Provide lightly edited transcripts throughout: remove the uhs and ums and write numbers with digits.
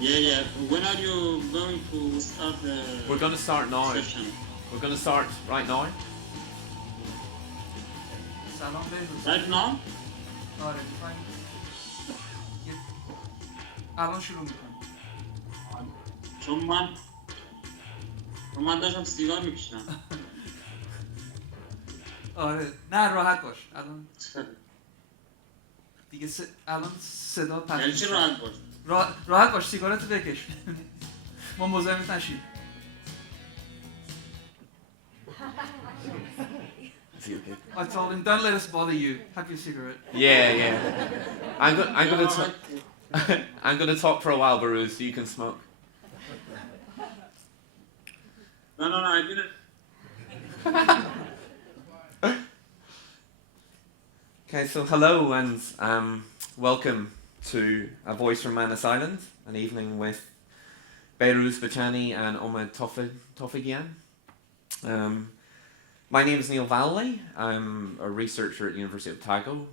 Yeah. When are you going to start the We're going to start now. session? We're going to start right now. سلام بهروز. Right now? آره میخوایم الان شروع میکنیم. چون من داشتم سیگار میکشیدم. آره نه راحت باش الان دیگه الان صدا یعنی چی راحت باش؟ راحت باش سیگارتو بکش. ما مزاحمت نشیم. I told him, don't let us bother you. Have your cigarette. Yeah. I'm going to talk for a while, Behrouz, so you can smoke. No, I didn't. Okay, so hello and welcome to A Voice from Manus Island, an evening with Behrouz Boochani and Omid Tofighian. My name is Neil Vallelly. I'm a researcher at the University of Otago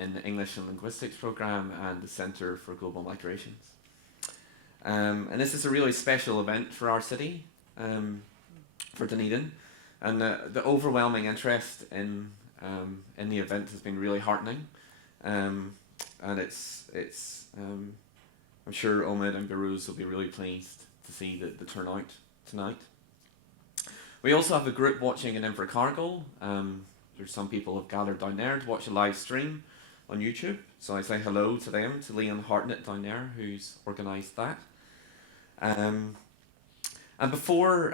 in the English and Linguistics program and the Centre for Global Migrations. And this is a really special event for our city, for Dunedin, and the overwhelming interest in the event has been really heartening, and it's I'm sure Omid and Behrouz will be really pleased to see the turnout tonight. We also have a group watching in Invercargill. There's some people who have gathered down there to watch a live stream on YouTube, so I say hello to them, to Leon Hartnett down there who's organised that. And before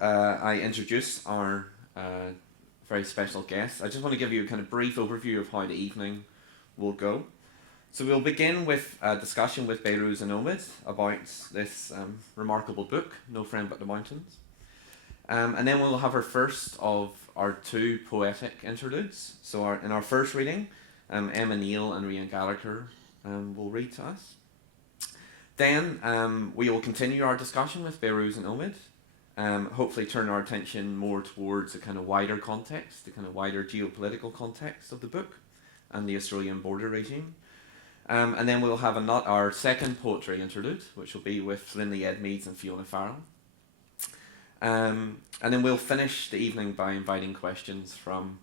I introduce our very special guest, I just want to give you a kind of brief overview of how the evening will go. So we'll begin with a discussion with Behrouz and Omid about this remarkable book, No Friend But the Mountains. And then we'll have our first of our two poetic interludes. So in our first reading, Emma Neal and Rian Gallagher will read to us. Then we will continue our discussion with Behrouz and Omid. Hopefully turn our attention more towards a kind of wider context, the kind of wider geopolitical context of the book and the Australian border regime. And then we'll have our second poetry interlude, which will be with Lindley Edmeades and Fiona Farrell. And then we'll finish the evening by inviting questions from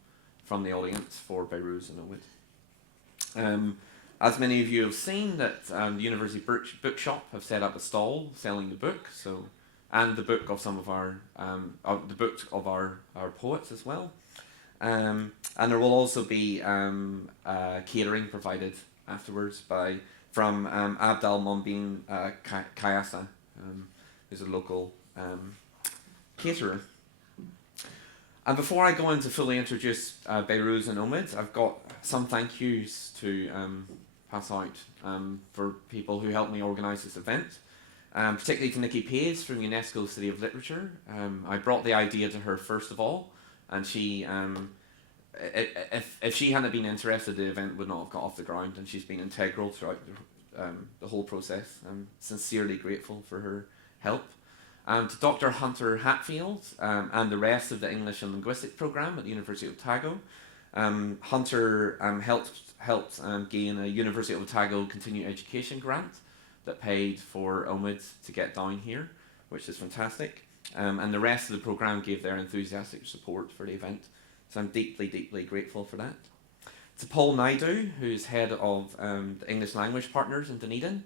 the audience for Behrouz and Omid. As many of you have seen, that the University Bookshop have set up a stall selling the book, and the book of some of our our poets as well. And there will also be catering provided afterwards from Abdal Monbin Kayasa, who's a local caterer. And before I go in to fully introduce Behrouz and Omid, I've got some thank yous to pass out for people who helped me organise this event. Particularly to Nikki Page from UNESCO City of Literature. I brought the idea to her first of all, and she, if she hadn't been interested, the event would not have got off the ground, and she's been integral throughout the whole process. I'm sincerely grateful for her help. To Dr. Hunter Hatfield and the rest of the English and Linguistics program at the University of Otago. Hunter helped gain a University of Otago continuing education grant that paid for Omid to get down here, which is fantastic. And the rest of the programme gave their enthusiastic support for the event. So I'm deeply, deeply grateful for that. To Paul Naidu, who's head of the English Language Partners in Dunedin.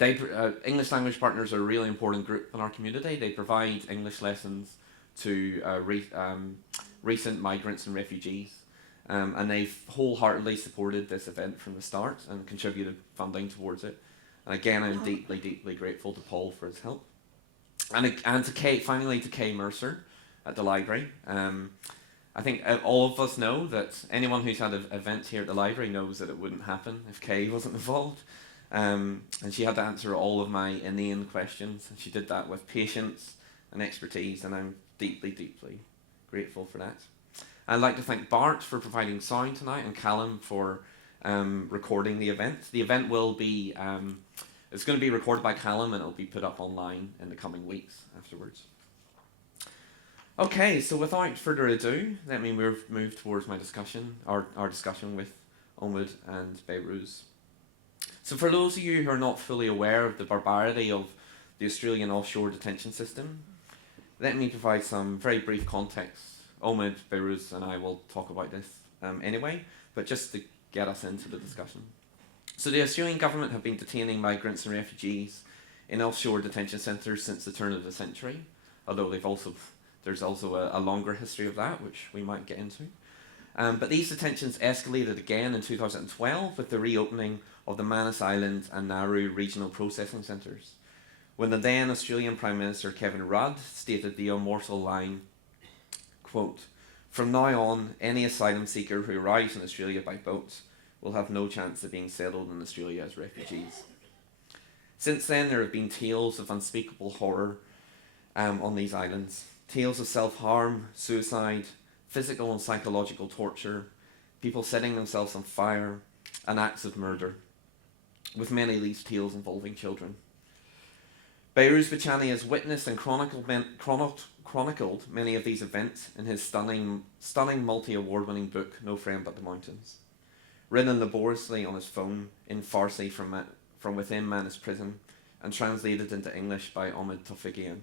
English Language Partners are a really important group in our community. They provide English lessons to recent migrants and refugees. And they've wholeheartedly supported this event from the start and contributed funding towards it. And again, I'm deeply, deeply grateful to Paul for his help. And to Kay, finally to Kay Mercer at the library. I think all of us know that anyone who's had an event here at the library knows that it wouldn't happen if Kay wasn't involved. And she had to answer all of my inane questions, and she did that with patience and expertise, and I'm deeply, deeply grateful for that. I'd like to thank Bart for providing sound tonight and Callum for recording the event. The event will be, it's going to be recorded by Callum and it'll be put up online in the coming weeks afterwards. Okay, so without further ado, let me move towards my discussion, our discussion with Omid and Behrouz. So for those of you who are not fully aware of the barbarity of the Australian offshore detention system, let me provide some very brief context. Omid, Behrouz and I will talk about this anyway, but just to get us into the discussion. So the Australian government have been detaining migrants and refugees in offshore detention centres since the turn of the century, although there's also a longer history of that, which we might get into. But these detentions escalated again in 2012 with the reopening of the Manus Island and Nauru regional processing centres, when the then Australian Prime Minister Kevin Rudd stated the immortal line, quote, "From now on, any asylum seeker who arrives in Australia by boat will have no chance of being settled in Australia as refugees." Since then, there have been tales of unspeakable horror on these islands. Tales of self-harm, suicide, physical and psychological torture, people setting themselves on fire, and acts of murder, with many of these tales involving children. Behrouz Boochani has witnessed and chronicled many of these events in his stunning multi-award-winning book, No Friend But the Mountains, written laboriously on his phone in Farsi from within Manus Prison and translated into English by Omid Tofighian.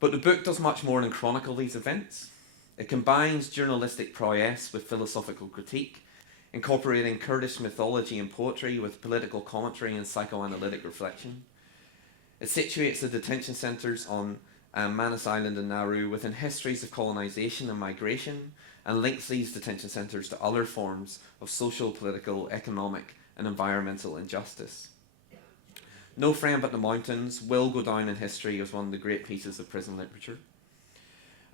But the book does much more than chronicle these events. It combines journalistic prowess with philosophical critique, incorporating Kurdish mythology and poetry with political commentary and psychoanalytic reflection. It situates the detention centres on Manus Island and Nauru within histories of colonisation and migration, and links these detention centres to other forms of social, political, economic and environmental injustice. No Friend But the Mountains will go down in history as one of the great pieces of prison literature.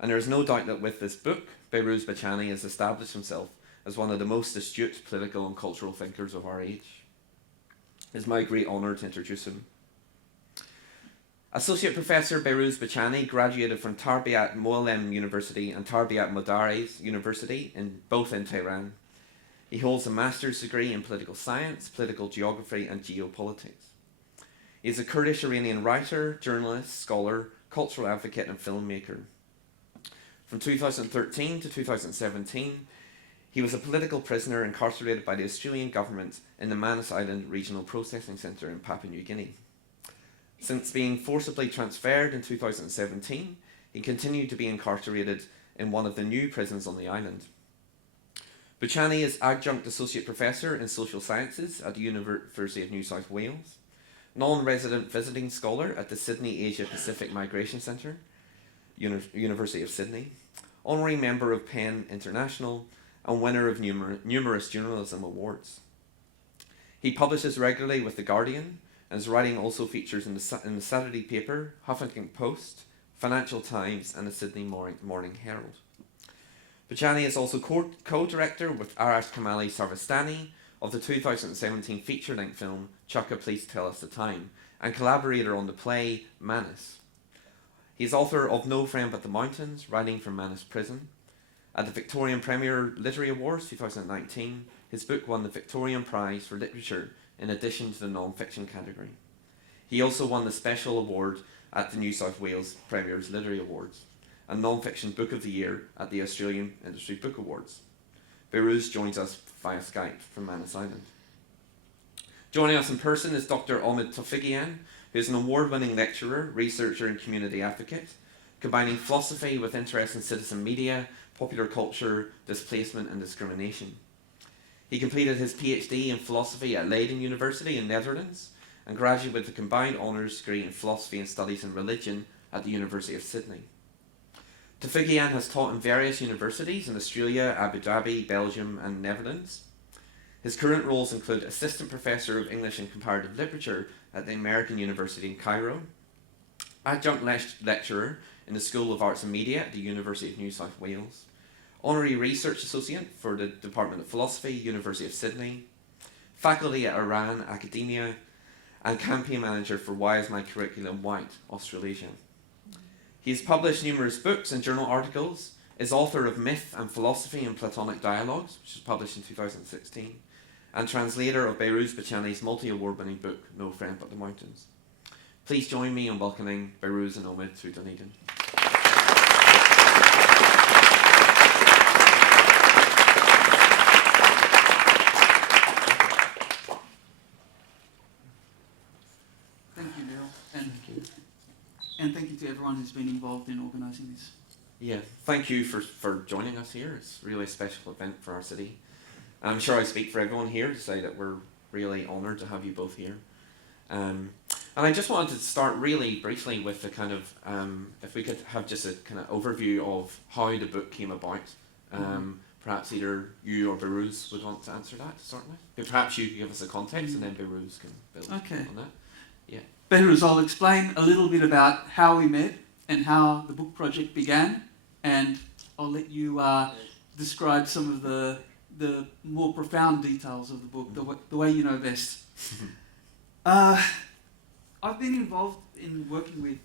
And there is no doubt that with this book, Behrouz Boochani has established himself as one of the most astute political and cultural thinkers of our age. It's my great honour to introduce him. Associate Professor Behrouz Boochani graduated from Tarbiyat Muallim University and Tarbiyat Madaris University, both in Tehran. He holds a master's degree in political science, political geography and geopolitics. He is a Kurdish-Iranian writer, journalist, scholar, cultural advocate and filmmaker. From 2013 to 2017, he was a political prisoner incarcerated by the Australian government in the Manus Island Regional Processing Centre in Papua New Guinea. Since being forcibly transferred in 2017, he continued to be incarcerated in one of the new prisons on the island. Boochani is Adjunct Associate Professor in Social Sciences at the University of New South Wales, non-resident visiting scholar at the Sydney Asia Pacific Migration Centre, University of Sydney, honorary member of PEN International, and winner of numerous journalism awards. He publishes regularly with The Guardian, and his writing also features in the Saturday paper, Huffington Post, Financial Times, and the Sydney Morning Herald. Boochani is also co-director with Arash Kamali Sarvastani of the 2017 feature-length film Chukka Please Tell Us the Time, and collaborator on the play Manus. He is author of No Friend But the Mountains, writing from Manus Prison. At the Victorian Premier Literary Awards 2019, his book won the Victorian Prize for Literature in addition to the non-fiction category. He also won the special award at the New South Wales Premier's Literary Awards and Non-Fiction Book of the Year at the Australian Industry Book Awards. Behrouz joins us via Skype from Manus Island. Joining us in person is Dr. Omid Tofighian, who is an award-winning lecturer, researcher and community advocate, combining philosophy with interest in citizen media, popular culture, displacement and discrimination. He completed his PhD in philosophy at Leiden University in Netherlands and graduated with a combined honours degree in philosophy and studies in religion at the University of Sydney. Tofighian has taught in various universities in Australia, Abu Dhabi, Belgium and Netherlands. His current roles include Assistant Professor of English and Comparative Literature at the American University in Cairo, Adjunct Lecturer in the School of Arts and Media at the University of New South Wales, Honorary Research Associate for the Department of Philosophy, University of Sydney, Faculty at Iran Academia, and Campaign Manager for Why Is My Curriculum White, Australasia. He has published numerous books and journal articles, is author of Myth and Philosophy and Platonic Dialogues, which was published in 2016, and translator of Behrouz Boochani's multi-award-winning book, No Friend But the Mountains. Please join me in welcoming Behrouz and Omid to Dunedin. everyone who's been involved in organising this. Yeah, thank you for joining us here. It's really a special event for our city. I'm sure I speak for everyone here to say that we're really honoured to have you both here. And I just wanted to start really briefly with the kind of, if we could have just a kind of overview of how the book came about. Perhaps either you or Behrouz would want to answer that to start with. Perhaps you could give us a context and then Behrouz can build on that. Yeah. Behrouz, I'll explain a little bit about how we met and how the book project began, and I'll let you describe some of the more profound details of the book, the way you know best. I've been involved in working with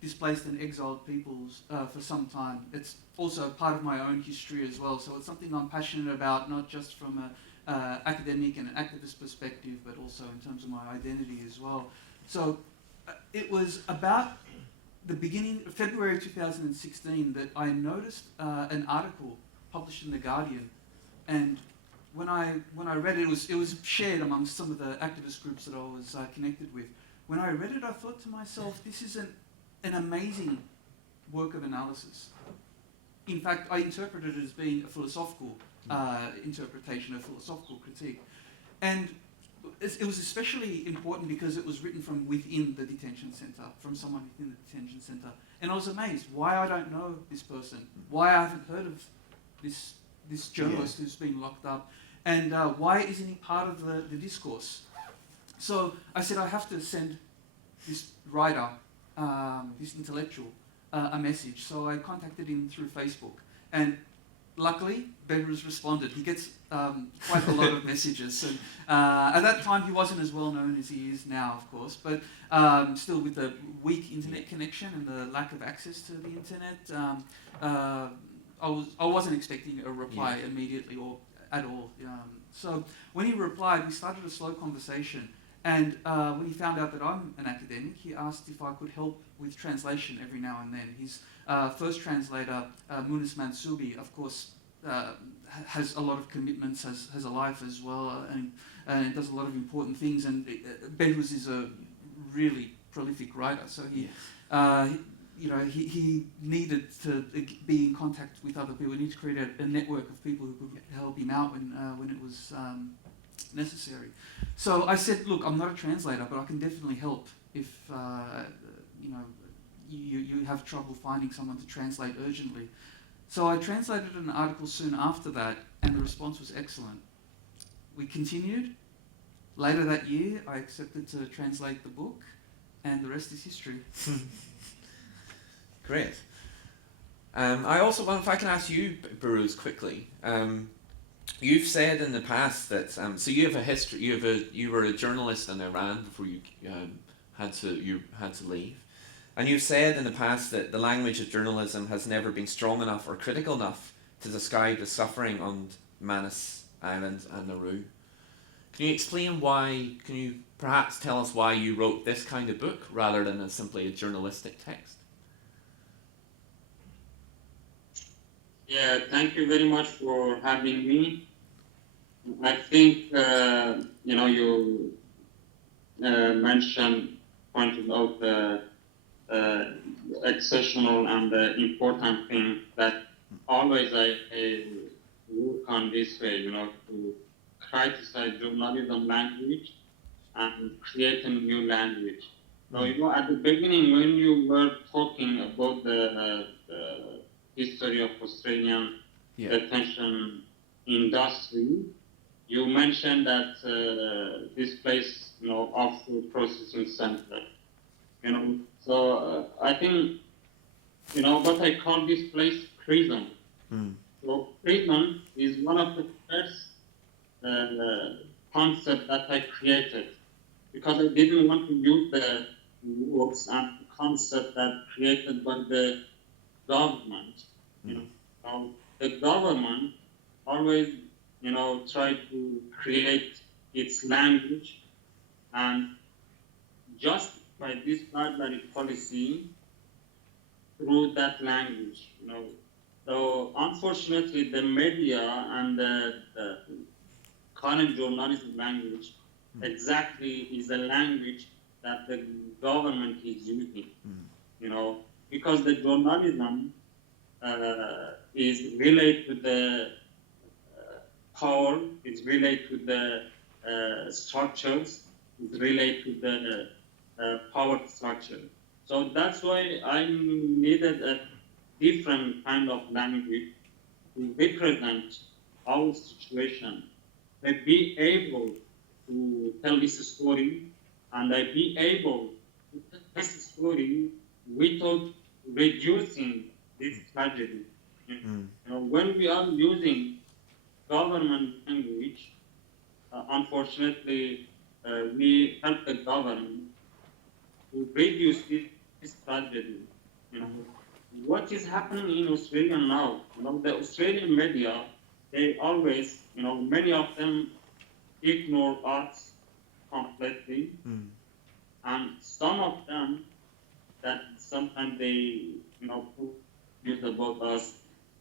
displaced and exiled peoples for some time. It's also part of my own history as well, so it's something I'm passionate about, not just from an academic and an activist perspective, but also in terms of my identity as well. So it was about the beginning of February 2016 that I noticed an article published in The Guardian, and when I read it, it was shared amongst some of the activist groups that I was connected with. When I read it, I thought to myself, this is an amazing work of analysis. In fact, I interpreted it as being a philosophical interpretation, a philosophical critique. And it was especially important because it was written from within the detention centre, from someone within the detention centre. And I was amazed why I don't know this person, why I haven't heard of this journalist who's been locked up, and why isn't he part of the discourse? So I said I have to send this writer, this intellectual, a message. So I contacted him through Facebook, and luckily Behrouz responded. He gets quite a lot of messages. And, at that time he wasn't as well known as he is now, of course, but still with the weak internet connection and the lack of access to the internet, I wasn't expecting a reply immediately or at all. So when he replied, we started a slow conversation. And when he found out that I'm an academic, he asked if I could help with translation every now and then. His first translator, Manus Prison, of course, has a lot of commitments, has a life as well, and does a lot of important things. And Behrouz is a really prolific writer, so he needed to be in contact with other people. He needed to create a network of people who could help him out when it was necessary. So I said, look, I'm not a translator, but I can definitely help if you have trouble finding someone to translate urgently. So I translated an article soon after that, and the response was excellent. We continued. Later that year, I accepted to translate the book, and the rest is history. Great. I also wonder if I can ask you, Behrouz, quickly. You've said in the past that so you have a history. You were a journalist in Iran before you had to leave, and you've said in the past that the language of journalism has never been strong enough or critical enough to describe the suffering on Manus Island and Nauru. Can you explain why? Can you perhaps tell us why you wrote this kind of book rather than simply a journalistic text? Yeah, thank you very much for having me. I think, you pointed out the exceptional and the important thing that always I work on this way, to criticize journalism language and create a new language. So, at the beginning when you were talking about the history of Australian detention industry, you mentioned that this place, off-food processing center, So I think, what I call this place prison. So prison is one of the first concepts that I created, because I didn't want to use the words and concept that created by the government. So the government always, try to create its language and justify this barbaric policy through that language. So unfortunately, the media and the current journalism language exactly is the language that the government is using. because the journalism is related to the power, is related to the structures, is related to the power structure. So that's why I needed a different kind of language to represent our situation, to be able to tell this story, and I be able to tell this story without reducing this tragedy. When we are using government language, unfortunately, we help the government to reduce this tragedy. What is happening in Australia now? The Australian media, they always, many of them ignore arts completely, and some of them that sometimes they, use about us,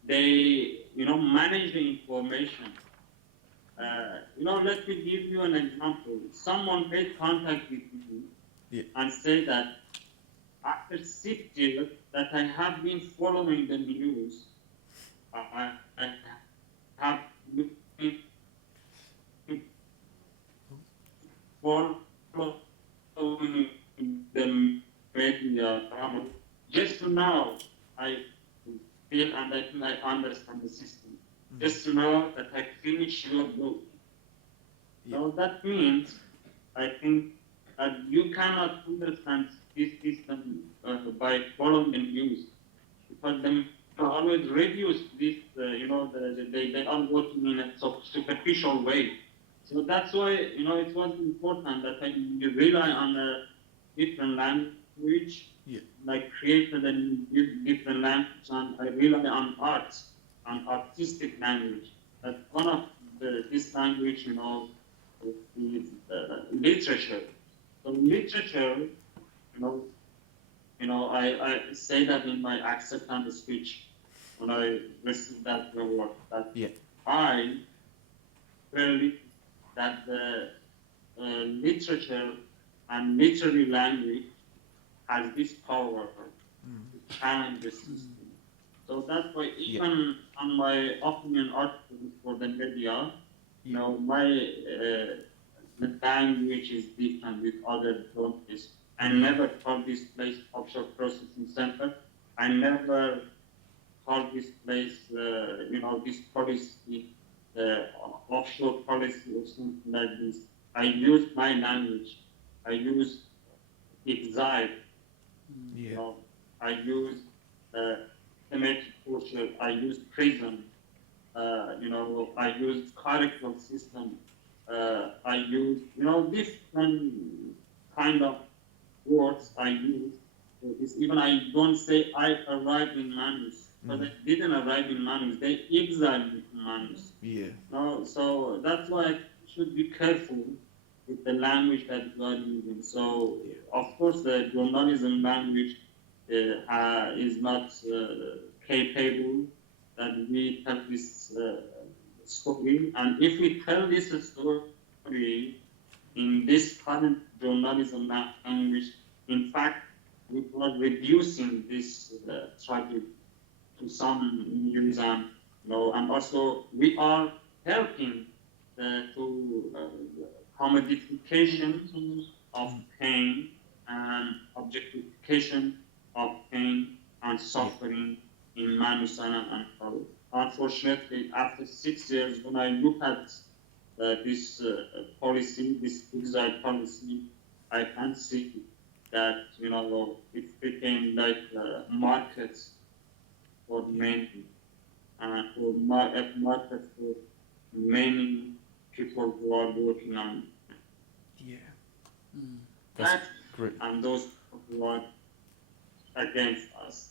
they, manage the information. Let me give you an example. Someone made contact with me and said that after 6 years that I have been following the news, I have been following the media. Just now, I feel and I think I understand the system. Just now that I finish your book. So that means, I think, that you cannot understand this system by following the news, because they always reduce this, they are working in a superficial way. So that's why, it was important that I rely on a different language, like created a different language, and I rely on arts and artistic language. That one of this language, is literature. So literature, I say that in my acceptance speech when I received that award, that I believe that the literature and literary language has this power to challenge the system. So that's why even on my opinion articles for the media, my language is different with other countries. I never call this place offshore processing center. I never call this place, this policy, offshore policy or something like this. I use my language. I use exile. I use thematic torture. I use prison. I use curriculum system. I use, different kind of words I use. Even I don't say I arrived in Manus, because I didn't arrive in Manus. They exiled me from Manus. So that's why I should be careful with the language that you are using. So, of course, the journalism language is not capable that we tell this story. And if we tell this story in this current journalism language, in fact, we are reducing this tragedy to some news, and also we are helping to commodification of pain and objectification of pain and suffering in Manus and Cairo. Unfortunately, after 6 years, when I look at this policy, this exile policy, I can see that it became like a market for many, and for a market for many people who are working on That's great. And those who are against us.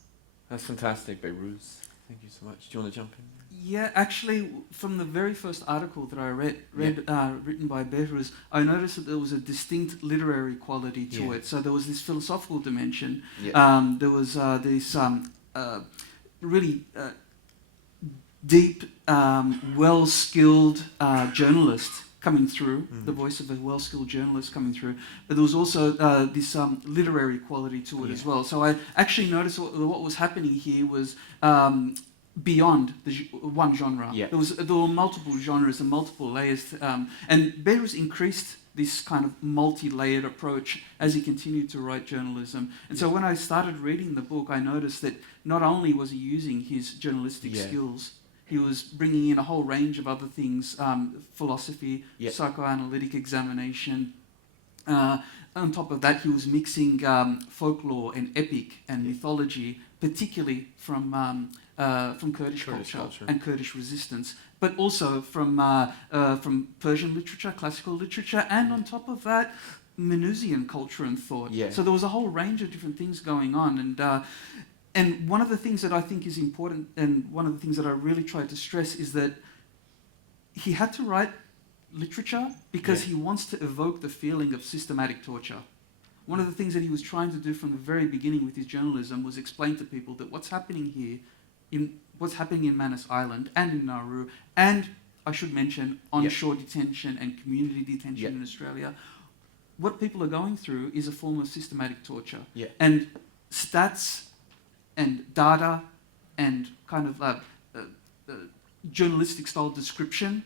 That's fantastic, Behrouz. Thank you so much. Do you want to jump in? Yeah, actually, from the very first article that I read written by Behrouz, I noticed that there was a distinct literary quality to it. So there was this philosophical dimension. There was this really deep, well-skilled journalist coming through, the voice of a well-skilled journalist coming through, but there was also this literary quality to it as well. So I actually noticed what was happening here was beyond one genre. Yeah. There were multiple genres and multiple layers, and Behrouz increased this kind of multi-layered approach as he continued to write journalism. And so when I started reading the book, I noticed that not only was he using his journalistic skills, he was bringing in a whole range of other things, philosophy, psychoanalytic examination. On top of that, he was mixing folklore and epic and mythology, particularly from Kurdish culture and Kurdish resistance, but also from Persian literature, classical literature, and on top of that, Manusian culture and thought. Yeah. So there was a whole range of different things going on, and one of the things that I think is important, and one of the things that I really tried to stress, is that he had to write literature because he wants to evoke the feeling of systematic torture. One of the things that he was trying to do from the very beginning with his journalism was explain to people that what's happening here, what's happening in Manus Island and in Nauru, and I should mention onshore detention and community detention in Australia, what people are going through is a form of systematic torture. Yeah. And stats and data and kind of journalistic style description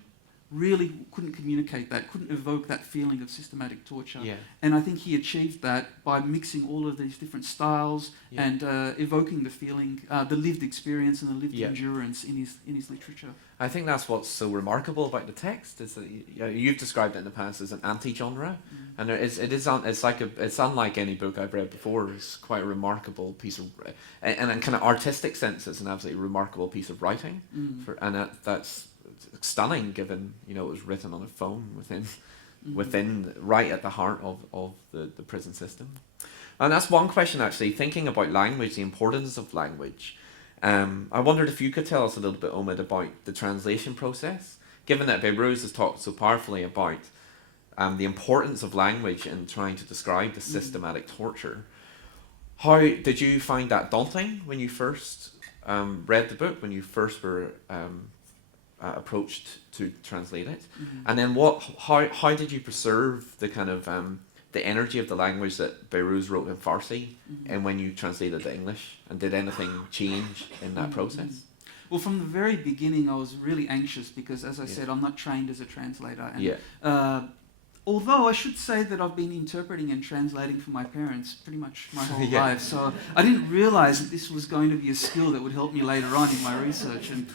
really couldn't communicate that, couldn't evoke that feeling of systematic torture. Yeah. And I think he achieved that by mixing all of these different styles and evoking the feeling, the lived experience and the lived endurance in his literature. I think that's what's so remarkable about the text is that you've described it in the past as an anti-genre, and it's unlike any book I've read before. It's quite a remarkable piece of, and in kind of artistic sense, it's an absolutely remarkable piece of writing, that's stunning given it was written on a phone within right at the heart of the prison system. And that's one question, actually, thinking about language, the importance of language. I wondered if you could tell us a little bit, Omid, about the translation process, given that Behrouz has talked so powerfully about the importance of language in trying to describe the systematic torture. How did you find that daunting when you first read the book, when you first were approached to translate it? And then how did you preserve the kind of the energy of the language that Behrouz wrote in Farsi and when you translated to English, and did anything change in that process? Well, from the very beginning I was really anxious because, as I said, I'm not trained as a translator, and although I should say that I've been interpreting and translating for my parents pretty much my whole life, so I didn't realise that this was going to be a skill that would help me later on in my research. And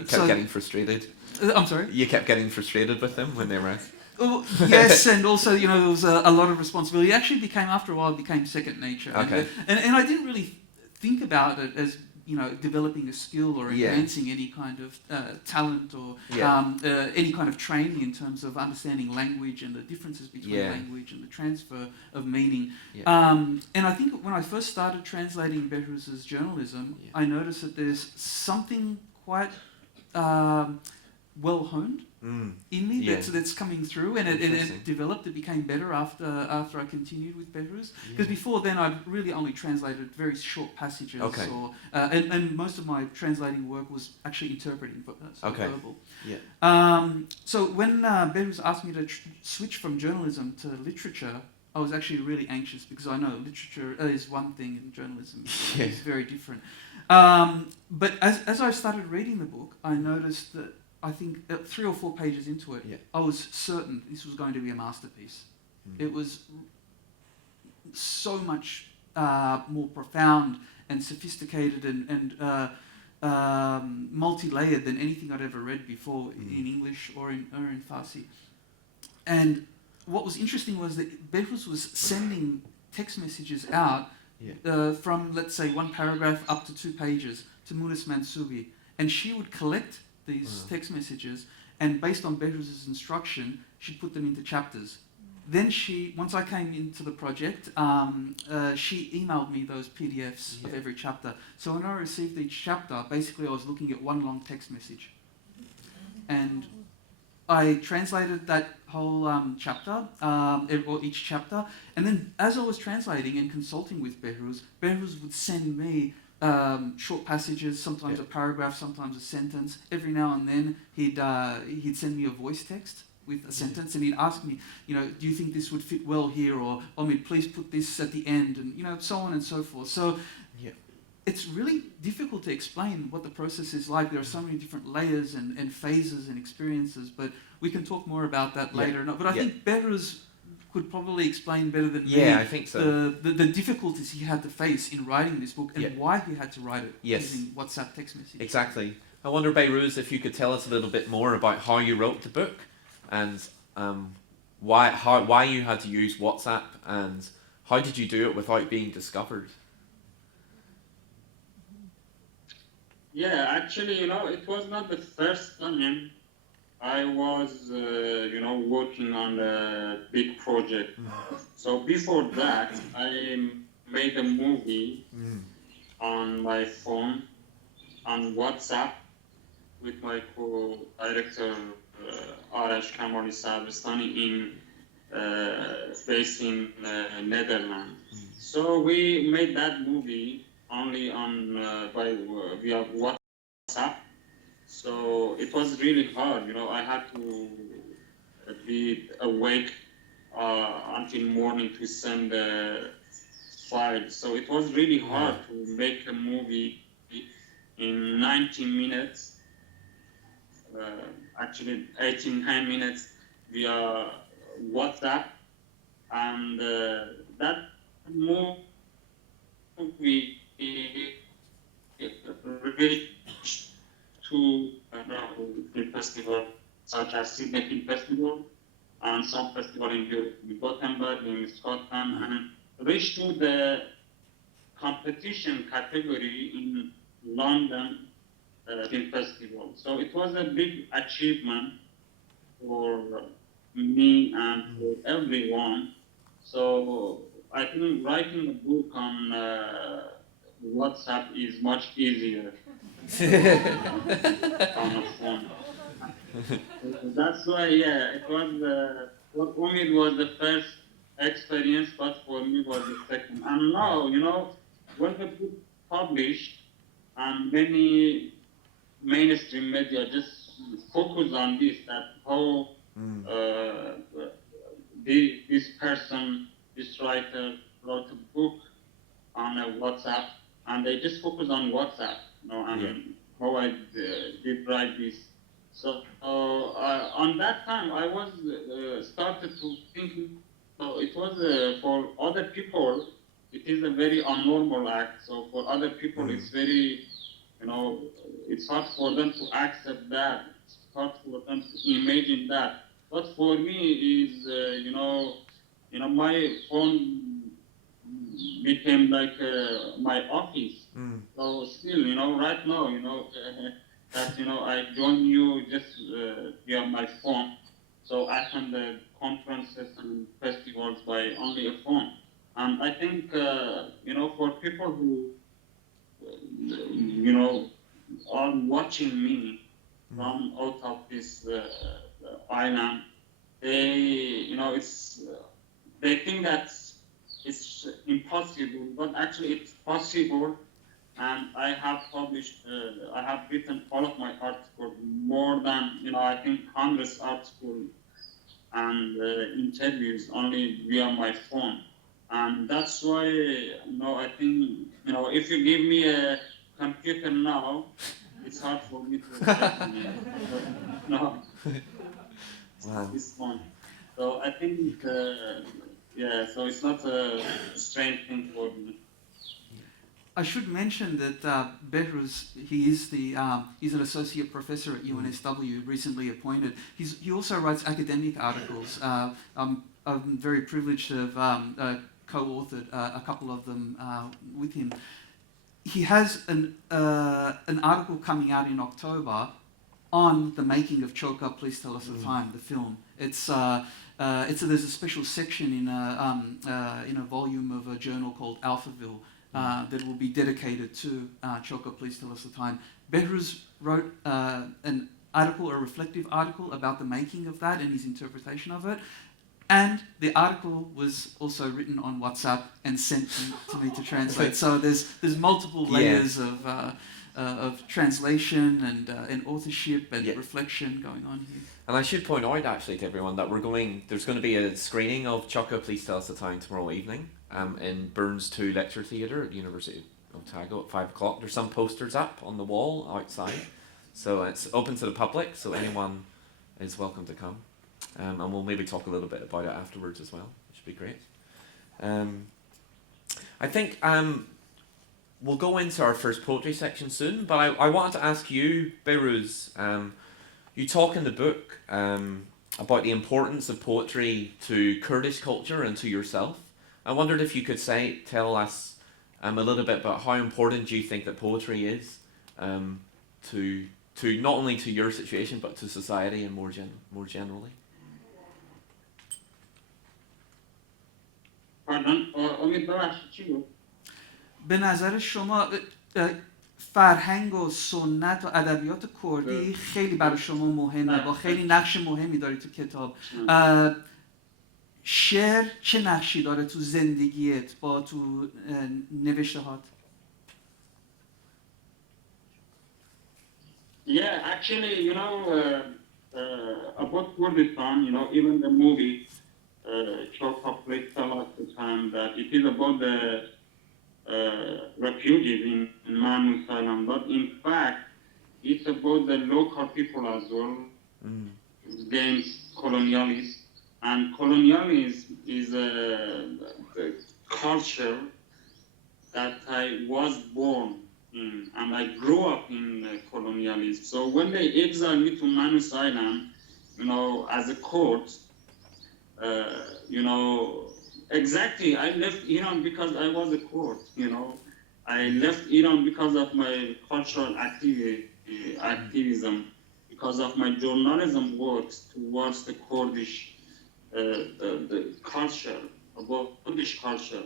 you kept getting frustrated. I'm sorry? You kept getting frustrated with them when they were... Oh, yes, and also, there was a lot of responsibility. It actually after a while, it became second nature. Okay. And I didn't really think about it as, developing a skill or enhancing any kind of talent or any kind of training in terms of understanding language and the differences between language and the transfer of meaning. And I think when I first started translating Behrouz's journalism, I noticed that there's something quite well-honed in me that's coming through, and it developed. It became better after I continued with Behrouz, because before then I'd really only translated very short passages, or and most of my translating work was actually interpreting, but that's verbal. So when Behrouz asked me to switch from journalism to literature, I was actually really anxious because I know literature is one thing and journalism is very different. But as I started reading the book, I noticed that I think 3 or 4 pages into it, I was certain this was going to be a masterpiece. It was so much more profound and sophisticated and multi-layered than anything I'd ever read before in English or in Farsi. And what was interesting was that Behrouz was sending text messages out from, let's say, 1 paragraph up to 2 pages to Munis Mansoubi, and she would collect these text messages, and based on Behrouz's instruction, she'd put them into chapters. Then once I came into the project, she emailed me those PDFs of every chapter. So when I received each chapter, basically I was looking at 1 long text message. And I translated that whole chapter, or each chapter, and then as I was translating and consulting with Behrouz would send me short passages, sometimes a paragraph, sometimes a sentence. Every now and then he'd send me a voice text with a sentence, and he'd ask me, do you think this would fit well here, or Omid, please put this at the end, and so on and so forth. So it's really difficult to explain what the process is like. There are so many different layers and phases and experiences, but we can talk more about that later. But I think Behrouz could probably explain better than me I think so. the difficulties he had to face in writing this book and why he had to write it using WhatsApp text messages. Exactly. I wonder, Behrouz, if you could tell us a little bit more about how you wrote the book and why you had to use WhatsApp, and how did you do it without being discovered? Yeah, actually, it was not the first time I was, working on a big project. So before that, I made a movie on my phone, on WhatsApp, with my co-director, Arash Kamali Sabristani, based in Netherlands. So we made that movie only on via WhatsApp. So it was really hard, I had to be awake until morning to send the files. So it was really hard to make a movie in 90 minutes, actually 89 minutes via WhatsApp. And that movie reached to film festival such as Sydney Film Festival and some festival in Gothenburg, in Scotland, and reached to the competition category in London Film Festival. So it was a big achievement for me and for everyone. So I think writing a book on WhatsApp is much easier on a phone. That's why, it was for Omid was the first experience, but for me was the second. And now, when the book published, and many mainstream media just focus on this, that how this person, this writer wrote a book on a WhatsApp, and they just focus on WhatsApp, and how I did write this. So on that time, I was started to think. So it was for other people, it is a very abnormal act. So for other people, it's very, it's hard for them to accept that. It's hard for them to imagine that. But for me, is my phone became like my office. So still, right now, that I join you just via my phone. So I attend the conferences and festivals by only a phone. And I think, for people who, are watching me from out of this island, they, they think that it's impossible, but actually it's possible. And I have published, I have written all of my articles, more than, I think hundreds of articles and interviews only via my phone. And that's why, I think, if you give me a computer now, it's hard for me to write. No, this phone. So I think, so it's not a strange thing for me. I should mention that Behrouz, he's an associate professor at UNSW, recently appointed. He also writes academic articles. I'm very privileged to have co-authored a couple of them with him. He has an article coming out in October on the making of Choka, Please Tell Us the Time, the film. There's a special section in a volume of a journal called Alphaville that will be dedicated to Choka, Please Tell Us the Time. Behrouz wrote an article, a reflective article about the making of that and his interpretation of it. And the article was also written on WhatsApp and sent to me to translate. So there's multiple layers of of translation and authorship and Yeah. reflection going on here. And I should point out actually to everyone that there's going to be a screening of Chukka Please Tell Us the Time tomorrow evening in Burns 2 Lecture Theatre at University of Otago at 5 o'clock. There's some posters up on the wall outside. So it's open to the public, so anyone is welcome to come. And we'll maybe talk a little bit about it afterwards as well, which would be great. I think we'll go into our first poetry section soon, but I wanted to ask you, Behrouz, you talk in the book about the importance of poetry to Kurdish culture and to yourself. I wondered if you could tell us a little bit about how important do you think that poetry is to not only to your situation but to society and more generally. Pardon, امید ببخشید چی بود؟ به نظر شما فرهنگ و سنت و ادبیات کردی خیلی برای شما مهمه و خیلی نقش مهمی داره تو کتاب. شعر چه نقشی داره تو زندگیت با تو نوشته هات؟ Yeah, actually, about Kurdistan, even the movie, Chokha Please Tell Us the Time, that it is about the refugees in Manus Island, but in fact, it's about the local people as well, against colonialists. And colonialism is the culture that I was born in, and I grew up in colonialism. So when they exiled me to Manus Island, as a court, exactly, I left Iran because I was a court, I left Iran because of my cultural activism, because of my journalism work towards the Kurdish the culture, about Kurdish culture.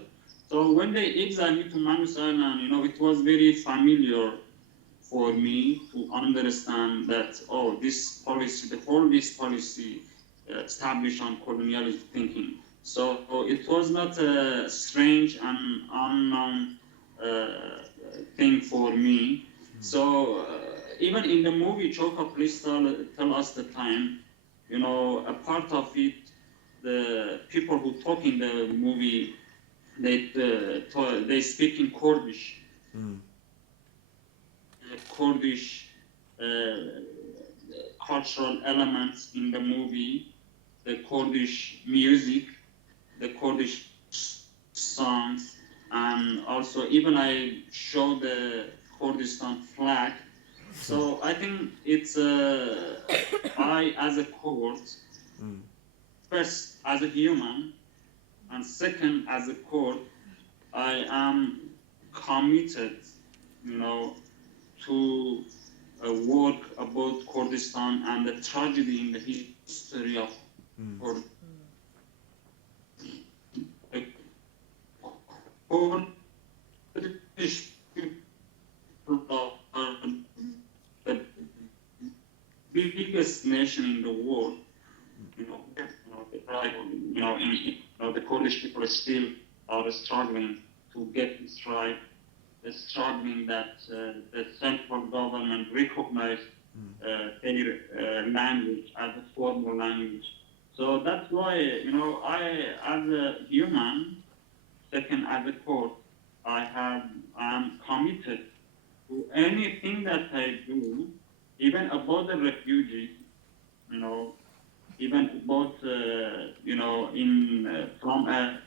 So when they exiled me to Manus Island, it was very familiar for me to understand that, this policy, this policy established on colonialist thinking. So it was not a strange and unknown thing for me. So even in the movie, Chokha Please Tell Us the Time, a part of it, the people who talk in the movie, they speak in Kurdish. Kurdish cultural elements in the movie, the Kurdish music, the Kurdish songs, and also even I show the Kurdistan flag. So I think it's I as a Kurd, first as a human, and second as a Kurd, I am committed, to work about Kurdistan and the tragedy in the history of Kurdistan. Kurdish people are the biggest nation in the world. The Kurdish people still are struggling to get this right. They're struggling that the central government recognize their language as a formal language. So that's why, I, as a human, second as a court, I am committed to anything that I do, even about the refugees, even about, from a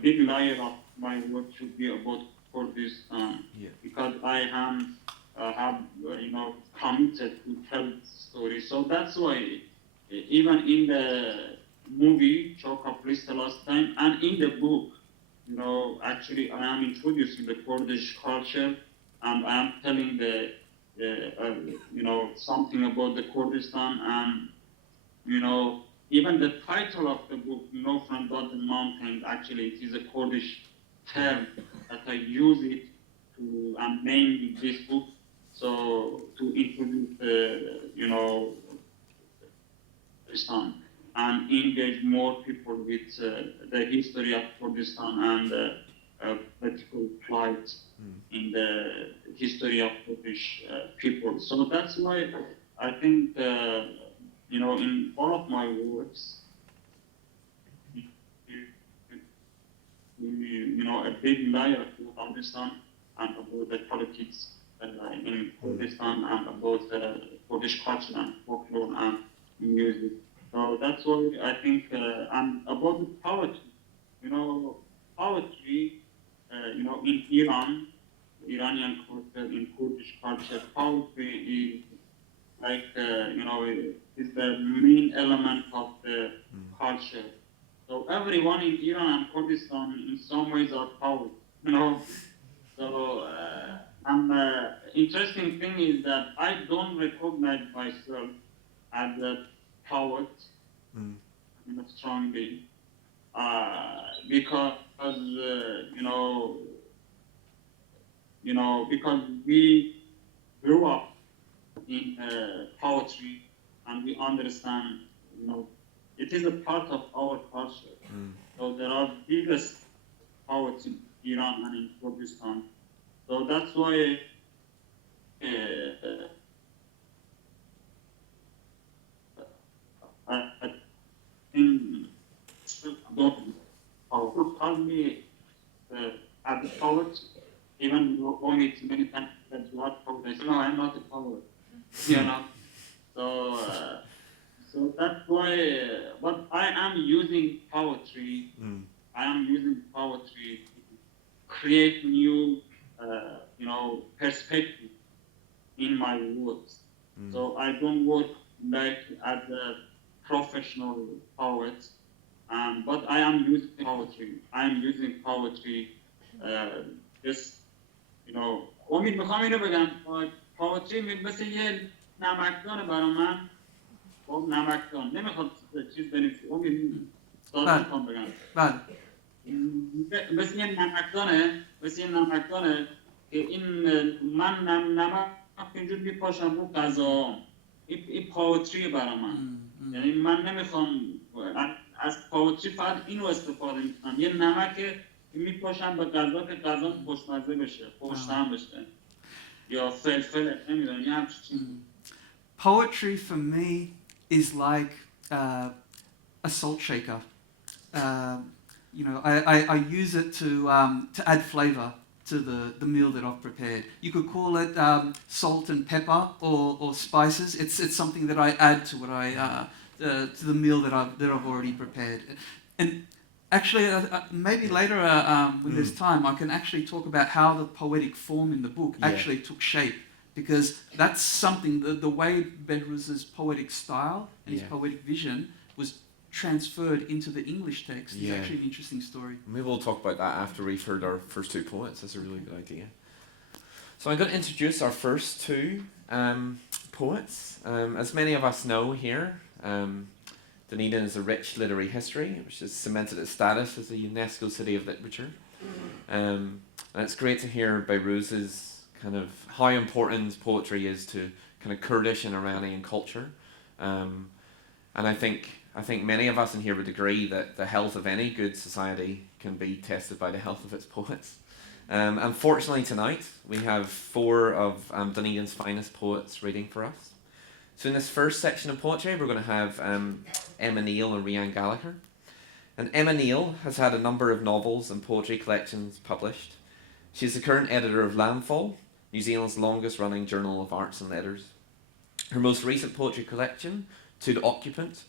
big layer of my work should be about Kurdistan, because I have committed to tell the story. So that's why, even in the movie, Chokha Please Tell Us Time, and in the book, actually I am introducing the Kurdish culture, and I am telling something about the Kurdistan, and, even the title of the book, No From God the Mountains, actually it is a Kurdish term that I use it to, and name this book, so to introduce, Kurdistan and engage more people with the history of Kurdistan and political plight in the history of Kurdish people. So that's why I think, in all of my works, a big layer to understand and about the politics in Kurdistan and about the Kurdish culture and folklore and music. So that's why I think, and about the poetry, poetry, in Iran, Iranian culture, in Kurdish culture, poetry is like, is the main element of the culture. So everyone in Iran and Kurdistan in some ways are poets, So, and the interesting thing is that I don't recognize myself as a poet strongly, because because we grew up in poetry and we understand, it is a part of our culture. So there are biggest poets in Iran and in Kurdistan. So that's why I think don't call me as a poet, even though only many times that you are poet. I say, no, I'm not a poet. So that's why, but I am using poetry. I am using poetry to create new, perspective in my works. So I don't work like as a professional poet, but I am using poetry. I am using poetry, just, امید میخوام اینو بگم poetry مثل یه نمکدانه برای من. خب نمکدان نمیخواد چیز بنویسی امید ساده میخوام بگم مثل یه نمکدانه که این من نمک اینجور میپاشم رو غذا این پاوتری برای من یعنی من نمیخوام از پاوتری فقط اینو استفاده میکنم یه نمک میپاشم به غذا که غذا خوشمزه بشه خوش‌طعم بشه یا فلفل نمیدونم یه همچین چیزی. Poetry for me is like a salt shaker. I use it to add flavour to the meal that I've prepared. You could call it salt and pepper or spices. It's something that I add to what to the meal that I've already prepared. And actually, maybe later when there's time, I can actually talk about how the poetic form in the book actually took shape. Because that's something, the way Behrouz's poetic style and his poetic vision was transferred into the English text is actually an interesting story. Maybe we'll talk about that after we've heard our first two poets. That's a really good idea. So I'm going to introduce our first two poets. As many of us know here, Dunedin is a rich literary history, which has cemented its status as a UNESCO City of Literature. And it's great to hear Behrouz's kind of how important poetry is to kind of Kurdish and Iranian culture. And I think many of us in here would agree that the health of any good society can be tested by the health of its poets. Unfortunately tonight we have four of Dunedin's finest poets reading for us. So in this first section of poetry we're going to have Emma Neal and Rhian Gallagher. And Emma Neal has had a number of novels and poetry collections published. She's the current editor of Landfall, New Zealand's longest running journal of arts and letters. Her most recent poetry collection, To the Occupant,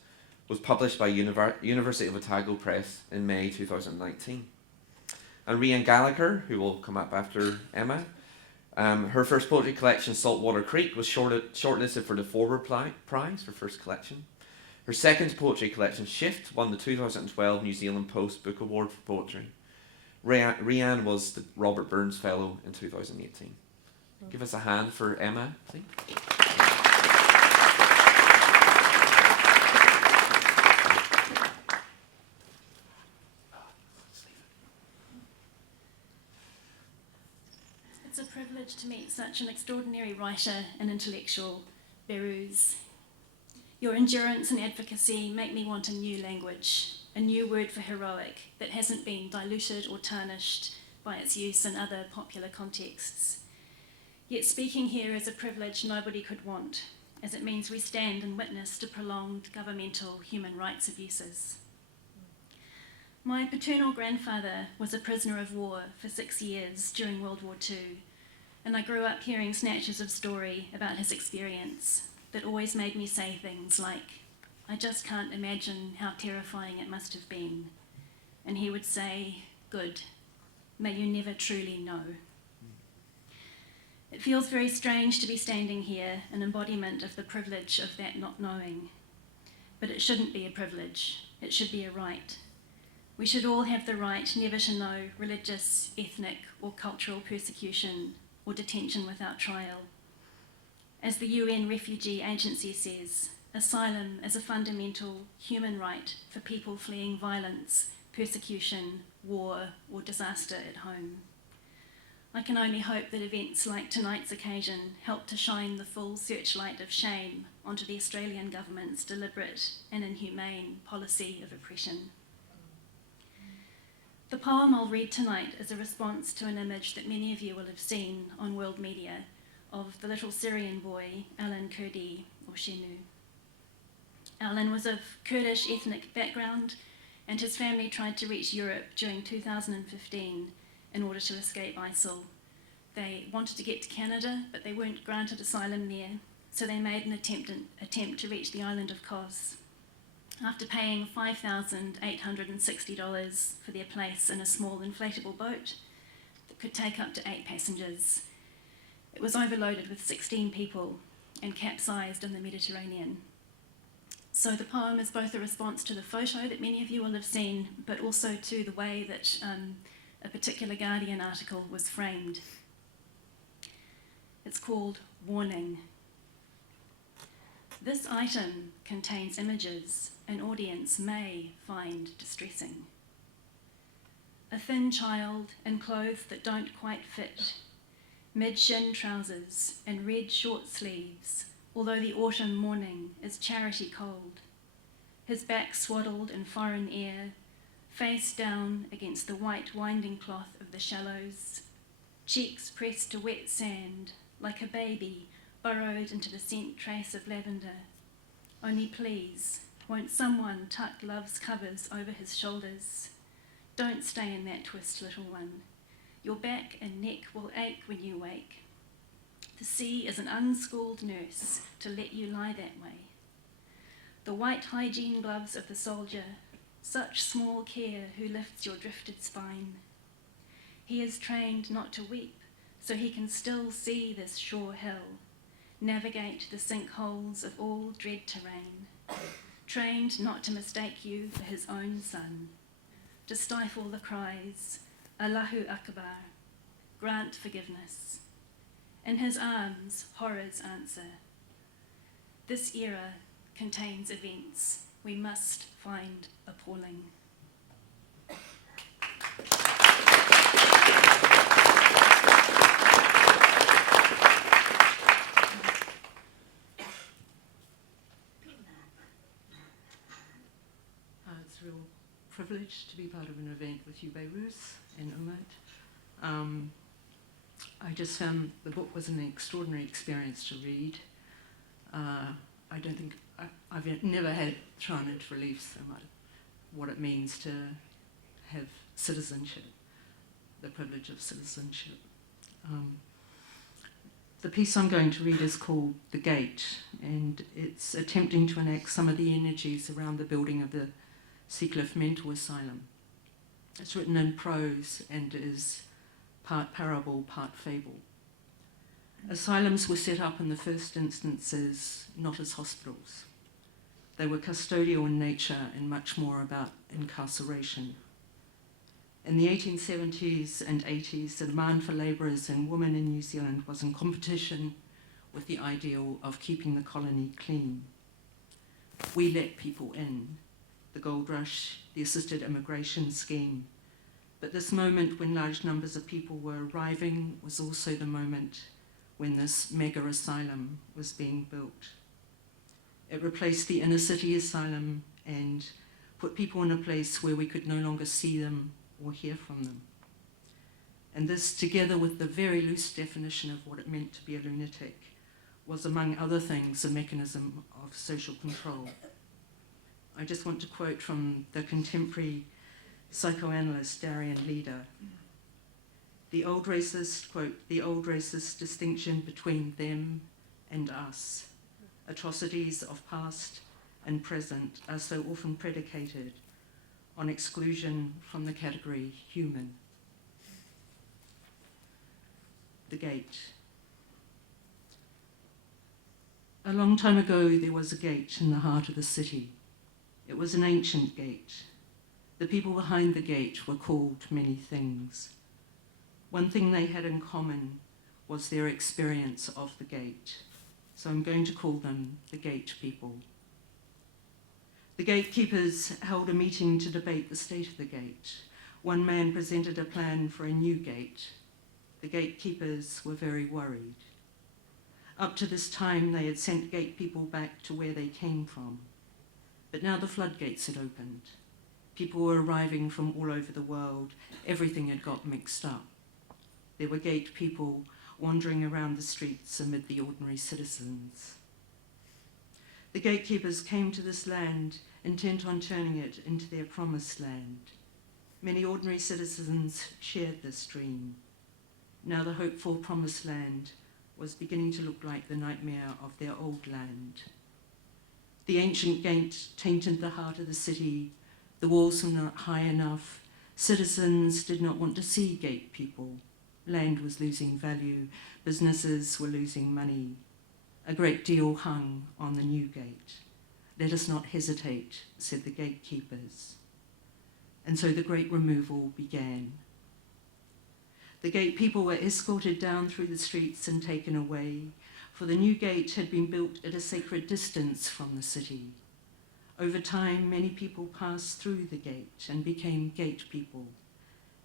was published by University of Otago Press in May 2019. And Rhian Gallagher, who will come up after Emma, her first poetry collection, Saltwater Creek, was shortlisted for the Forward Prize for first collection. Her second poetry collection, Shift, won the 2012 New Zealand Post Book Award for Poetry. Rhian was the Robert Burns Fellow in 2018. Give us a hand for Emma, please. It's a privilege to meet such an extraordinary writer and intellectual, Behrouz. Your endurance and advocacy make me want a new language, a new word for heroic that hasn't been diluted or tarnished by its use in other popular contexts. Yet speaking here is a privilege nobody could want, as it means we stand and witness to prolonged governmental human rights abuses. My paternal grandfather was a prisoner of war for 6 years during World War II, and I grew up hearing snatches of story about his experience that always made me say things like, "I just can't imagine how terrifying it must have been." And he would say, "Good, may you never truly know." It feels very strange to be standing here, an embodiment of the privilege of that not knowing. But it shouldn't be a privilege, it should be a right. We should all have the right never to know religious, ethnic, or cultural persecution or detention without trial. As the UN Refugee Agency says, asylum is a fundamental human right for people fleeing violence, persecution, war, or disaster at home. I can only hope that events like tonight's occasion help to shine the full searchlight of shame onto the Australian government's deliberate and inhumane policy of oppression. The poem I'll read tonight is a response to an image that many of you will have seen on world media of the little Syrian boy, Alan Kurdi, or Shenu. Alan was of Kurdish ethnic background, and his family tried to reach Europe during 2015 in order to escape ISIL. They wanted to get to Canada, but they weren't granted asylum there, so they made an attempt to reach the island of Kos. After paying $5,860 for their place in a small inflatable boat that could take up to 8 passengers, it was overloaded with 16 people and capsized in the Mediterranean. So the poem is both a response to the photo that many of you will have seen, but also to the way that a particular Guardian article was framed. It's called Warning. This item contains images an audience may find distressing. A thin child in clothes that don't quite fit, mid-shin trousers and red short sleeves, although the autumn morning is charity cold. His back swaddled in foreign air, face down against the white winding cloth of the shallows, cheeks pressed to wet sand, like a baby burrowed into the scent trace of lavender. Only please, won't someone tuck love's covers over his shoulders? Don't stay in that twist, little one. Your back and neck will ache when you wake. The sea is an unschooled nurse to let you lie that way. The white hygiene gloves of the soldier, such small care who lifts your drifted spine. He is trained not to weep, so he can still see this shore hill, navigate the sinkholes of all dread terrain, trained not to mistake you for his own son, to stifle the cries, Allahu Akbar, grant forgiveness. In his arms, horrors answer. This era contains events we must find appalling. It's a real privilege to be part of an event with you, Behrouz and Omid. I just found the book was an extraordinary experience to read. I don't think I've never had thrown into relief so much what it means to have citizenship, the privilege of citizenship. The piece I'm going to read is called The Gate, and it's attempting to enact some of the energies around the building of the Seacliff Mental Asylum. It's written in prose and is part parable, part fable. Asylums were set up in the first instances not as hospitals. They were custodial in nature and much more about incarceration. In the 1870s and 80s, the demand for labourers and women in New Zealand was in competition with the ideal of keeping the colony clean. We let people in, the gold rush, the assisted immigration scheme. But this moment when large numbers of people were arriving was also the moment when this mega asylum was being built. It replaced the inner city asylum and put people in a place where we could no longer see them or hear from them. And this, together with the very loose definition of what it meant to be a lunatic, was, among other things, a mechanism of social control. I just want to quote from the contemporary psychoanalyst Darian Leader. The old racist, quote, the old racist distinction between them and us. Atrocities of past and present are so often predicated on exclusion from the category human. The gate. A long time ago, there was a gate in the heart of the city. It was an ancient gate. The people behind the gate were called many things. One thing they had in common was their experience of the gate. So I'm going to call them the gate people. The gatekeepers held a meeting to debate the state of the gate. One man presented a plan for a new gate. The gatekeepers were very worried. Up to this time, they had sent gate people back to where they came from. But now the floodgates had opened. People were arriving from all over the world. Everything had got mixed up. There were gate people wandering around the streets amid the ordinary citizens. The gatekeepers came to this land intent on turning it into their promised land. Many ordinary citizens shared this dream. Now the hoped-for promised land was beginning to look like the nightmare of their old land. The ancient gate tainted the heart of the city. The walls were not high enough. Citizens did not want to see gate people. Land was losing value. Businesses were losing money. A great deal hung on the new gate. Let us not hesitate, said the gatekeepers. And so the great removal began. The gate people were escorted down through the streets and taken away, for the new gate had been built at a sacred distance from the city. Over time, many people passed through the gate and became gate people,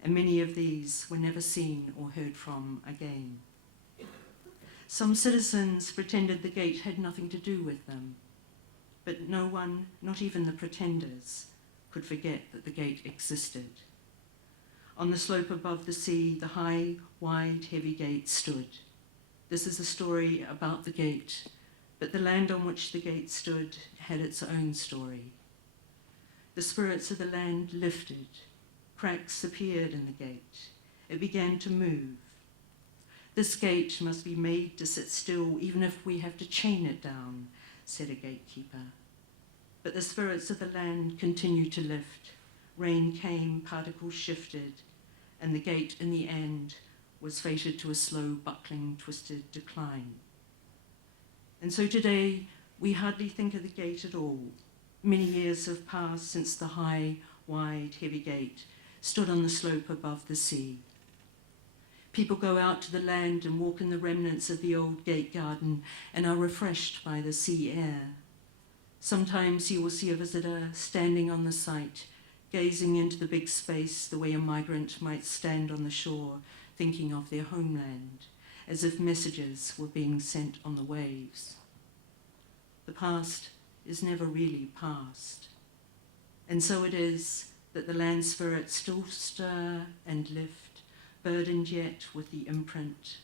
and many of these were never seen or heard from again. Some citizens pretended the gate had nothing to do with them, but no one, not even the pretenders, could forget that the gate existed. On the slope above the sea, the high, wide, heavy gate stood. This is a story about the gate, but the land on which the gate stood had its own story. The spirits of the land lifted. Cracks appeared in the gate. It began to move. This gate must be made to sit still, even if we have to chain it down, said a gatekeeper. But the spirits of the land continued to lift. Rain came, particles shifted, and the gate in the end was fated to a slow, buckling, twisted decline. And so today, we hardly think of the gate at all. Many years have passed since the high, wide, heavy gate stood on the slope above the sea. People go out to the land and walk in the remnants of the old gate garden and are refreshed by the sea air. Sometimes you will see a visitor standing on the site, gazing into the big space the way a migrant might stand on the shore, thinking of their homeland, as if messages were being sent on the waves. The past is never really past. And so it is that the land spirits still stir and lift, burdened yet with the imprint.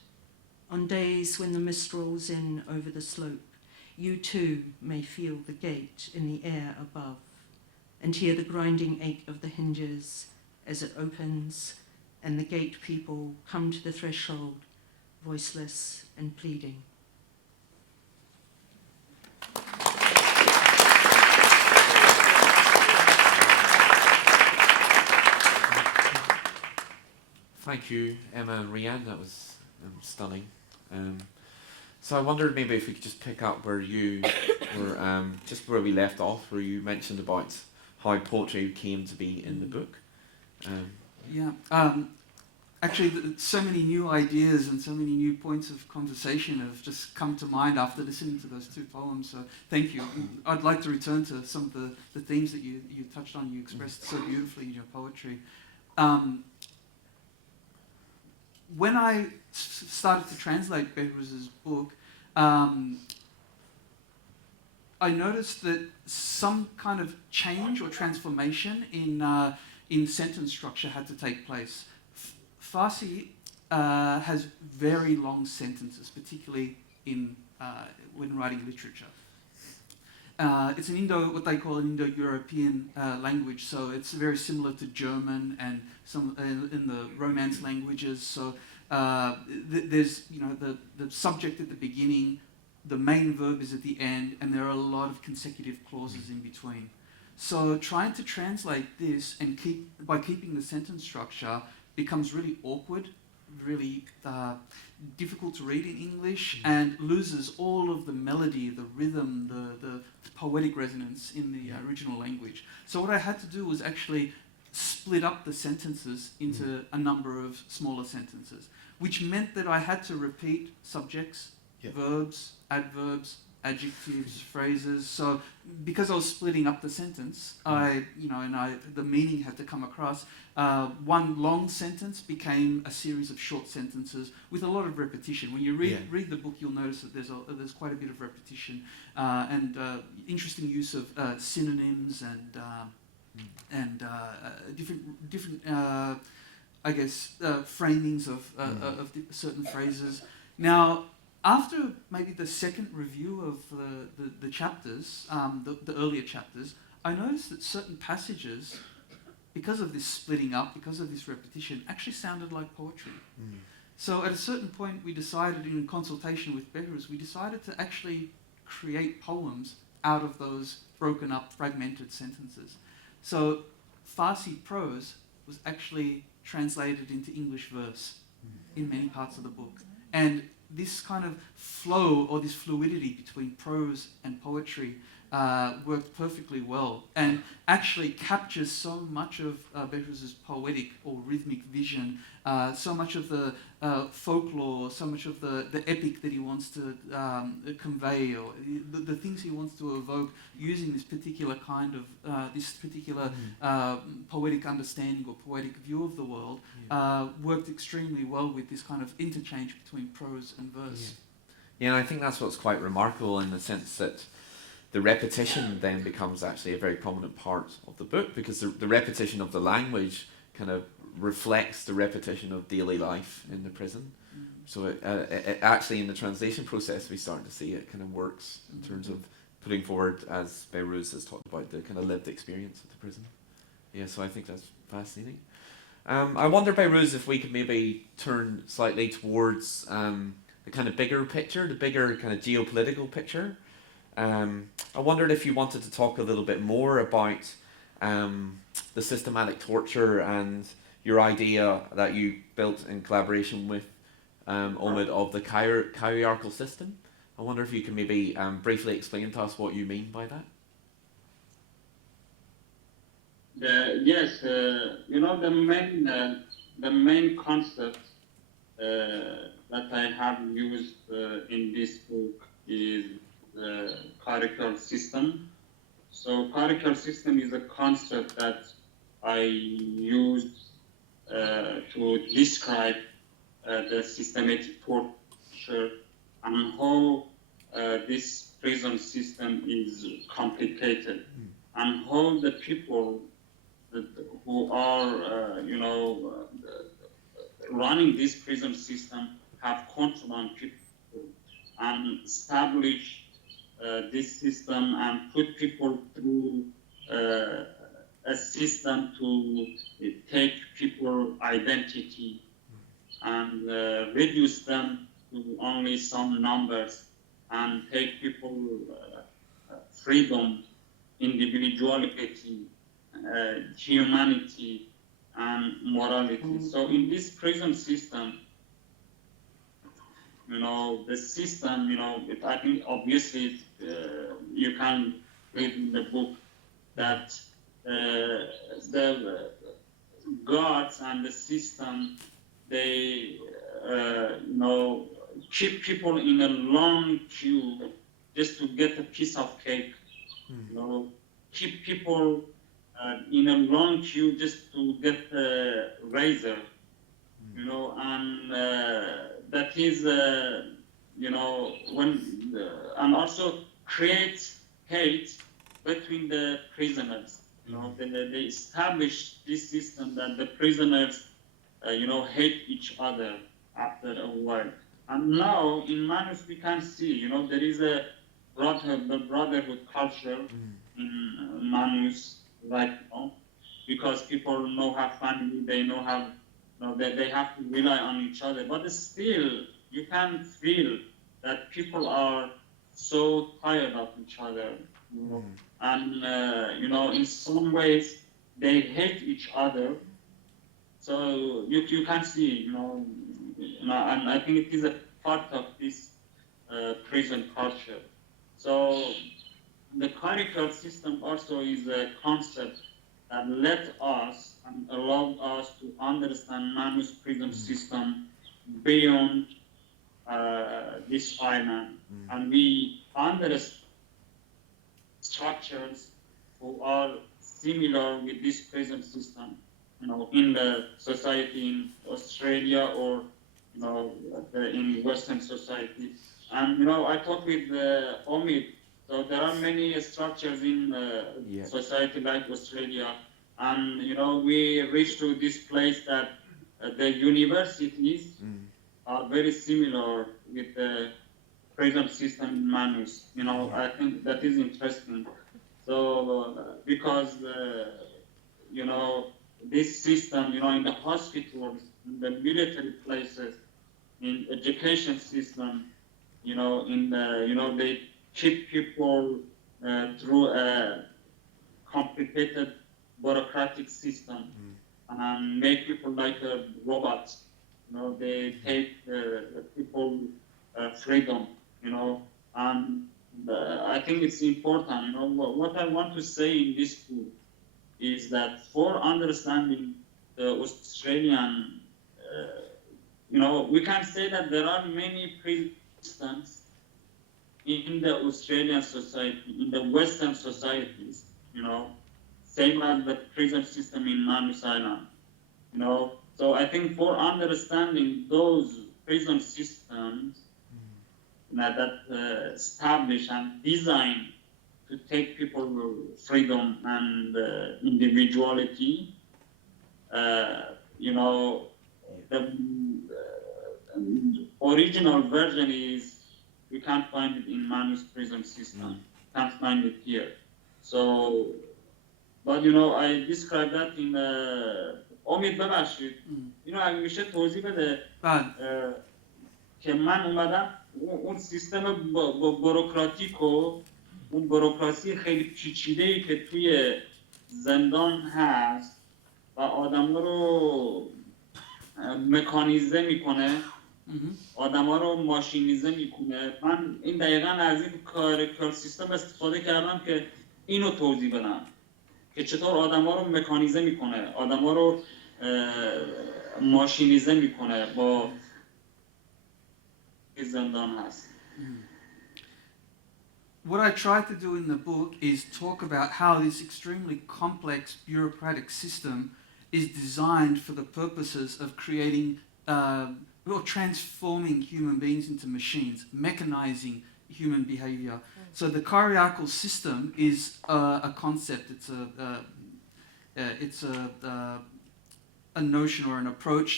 On days when the mist rolls in over the slope, you too may feel the gate in the air above and hear the grinding ache of the hinges as it opens and the gate people come to the threshold, voiceless and pleading. Thank you, Emma and Rianne. That was stunning. So I wondered maybe if we could just pick up where you were, just where we left off, where you mentioned about how poetry came to be in the book. Actually, so many new ideas and so many new points of conversation have just come to mind after listening to those two poems. So thank you. I'd like to return to some of the themes that you touched on, you expressed so beautifully in your poetry. When I started to translate Behrouz's book, I noticed that some kind of change or transformation in sentence structure had to take place. Farsi has very long sentences, particularly in when writing literature. It's what they call an Indo-European language, so it's very similar to German and some in the Romance languages. So there's the subject at the beginning, the main verb is at the end, and there are a lot of consecutive clauses in between. So trying to translate this and by keeping the sentence structure becomes really awkward, really difficult to read in English, and loses all of the melody, the rhythm, the poetic resonance in the original language. So what I had to do was actually split up the sentences into a number of smaller sentences, which meant that I had to repeat subjects, verbs, adverbs, adjectives, phrases. So because I was splitting up the sentence, the meaning had to come across. One long sentence became a series of short sentences with a lot of repetition. When you read the book, you'll notice that there's quite a bit of repetition and interesting use of synonyms and different framings of certain phrases. Now, after maybe the second review of the chapters, the earlier chapters, I noticed that certain passages, because of this splitting up, because of this repetition, actually sounded like poetry. So at a certain point we decided, in consultation with Behrouz, we decided to actually create poems out of those broken up, fragmented sentences. So Farsi prose was actually translated into English verse in many parts of the book. And this kind of flow, or this fluidity between prose and poetry worked perfectly well, and actually captures so much of Behrouz's poetic or rhythmic vision, so much of the folklore, so much of the epic that he wants to convey, or the things he wants to evoke using this particular kind of poetic understanding or poetic view of the world, worked extremely well with this kind of interchange between prose and verse. Yeah, and I think that's what's quite remarkable, in the sense that the repetition then becomes actually a very prominent part of the book, because the repetition of the language kind of reflects the repetition of daily life in the prison. So it actually, in the translation process, we start to see it kind of works in terms of putting forward, as Behrouz has talked about, the kind of lived experience of the prison. Yeah, so I think that's fascinating. I wonder, Behrouz, if we could maybe turn slightly towards the kind of bigger picture, the bigger kind of geopolitical picture. I wondered if you wanted to talk a little bit more about the systematic torture and your idea that you built in collaboration with Omid of the hierarchical system. I wonder if you can maybe briefly explain to us what you mean by that. Yes, the main concept that I have used in this book is the hierarchical system. So hierarchical system is a concept that I used to describe the systematic torture and how this prison system is complicated, and how the people who are, running this prison system have control on people and establish this system and put people through a system to take people's identity and reduce them to only some numbers and take people freedom, individuality, humanity, and morality. So in this prison system, the system, I think obviously you can read in the book that the guards and the system, they, keep people in a long queue just to get a piece of cake. Keep people in a long queue just to get a razor. And that is, and also create hate between the prisoners. They establish this system that the prisoners, hate each other. after a while. And now in Manus we can see, there is a brotherhood culture in Manus right now, because people know have family, they know have, they have to rely on each other. But still, you can feel that people are so tired of each other, and in some ways they hate each other. So you can see, and I think it is a part of this prison culture. So the curricular system also is a concept that let us and allowed us to understand Manus prison system beyond this island, and we understand structures who are similar with this prison system, in the society in Australia or in Western society. And I talked with Omid. So there are many structures in society like Australia, and we reached to this place that the universities are very similar with the prison system in Manus. I think that is interesting. So because this system, in the hospitals, in the military places, in education system, in the they keep people through a complicated bureaucratic system and make people like robots. They take people freedom. And I think it's important. What I want to say in this book is that for understanding the Australian, we can say that there are many prisons in the Australian society, in the Western societies, same as the prison system in Manus Island, So I think for understanding those prison systems that establish and design to take people freedom and individuality, the original version is we can't find it in Manus prison system. Can't find it here. So, but I described that in امید ببخشید اینو اگه میشه توضیح بده که من اومدم اون سیستم بوروکراتیک و اون بوروکراسی خیلی پیچیده‌ای که توی زندان هست و آدم‌ها رو مکانیزه میکنه، آدم‌ها رو ماشینیزه میکنه. من این دقیقاً از این کار سیستم استفاده کردم که اینو توضیح بدم که چطور آدم‌ها رو مکانیزه میکنه، آدم‌ها رو ماشینیزه میکنه با زندان هست. What I tried to do in the book is talk about how this extremely complex bureaucratic system is designed for the purposes of creating or transforming human beings into machines, mechanizing human behavior. So the kyriarchal system is a concept. It's a notion or an approach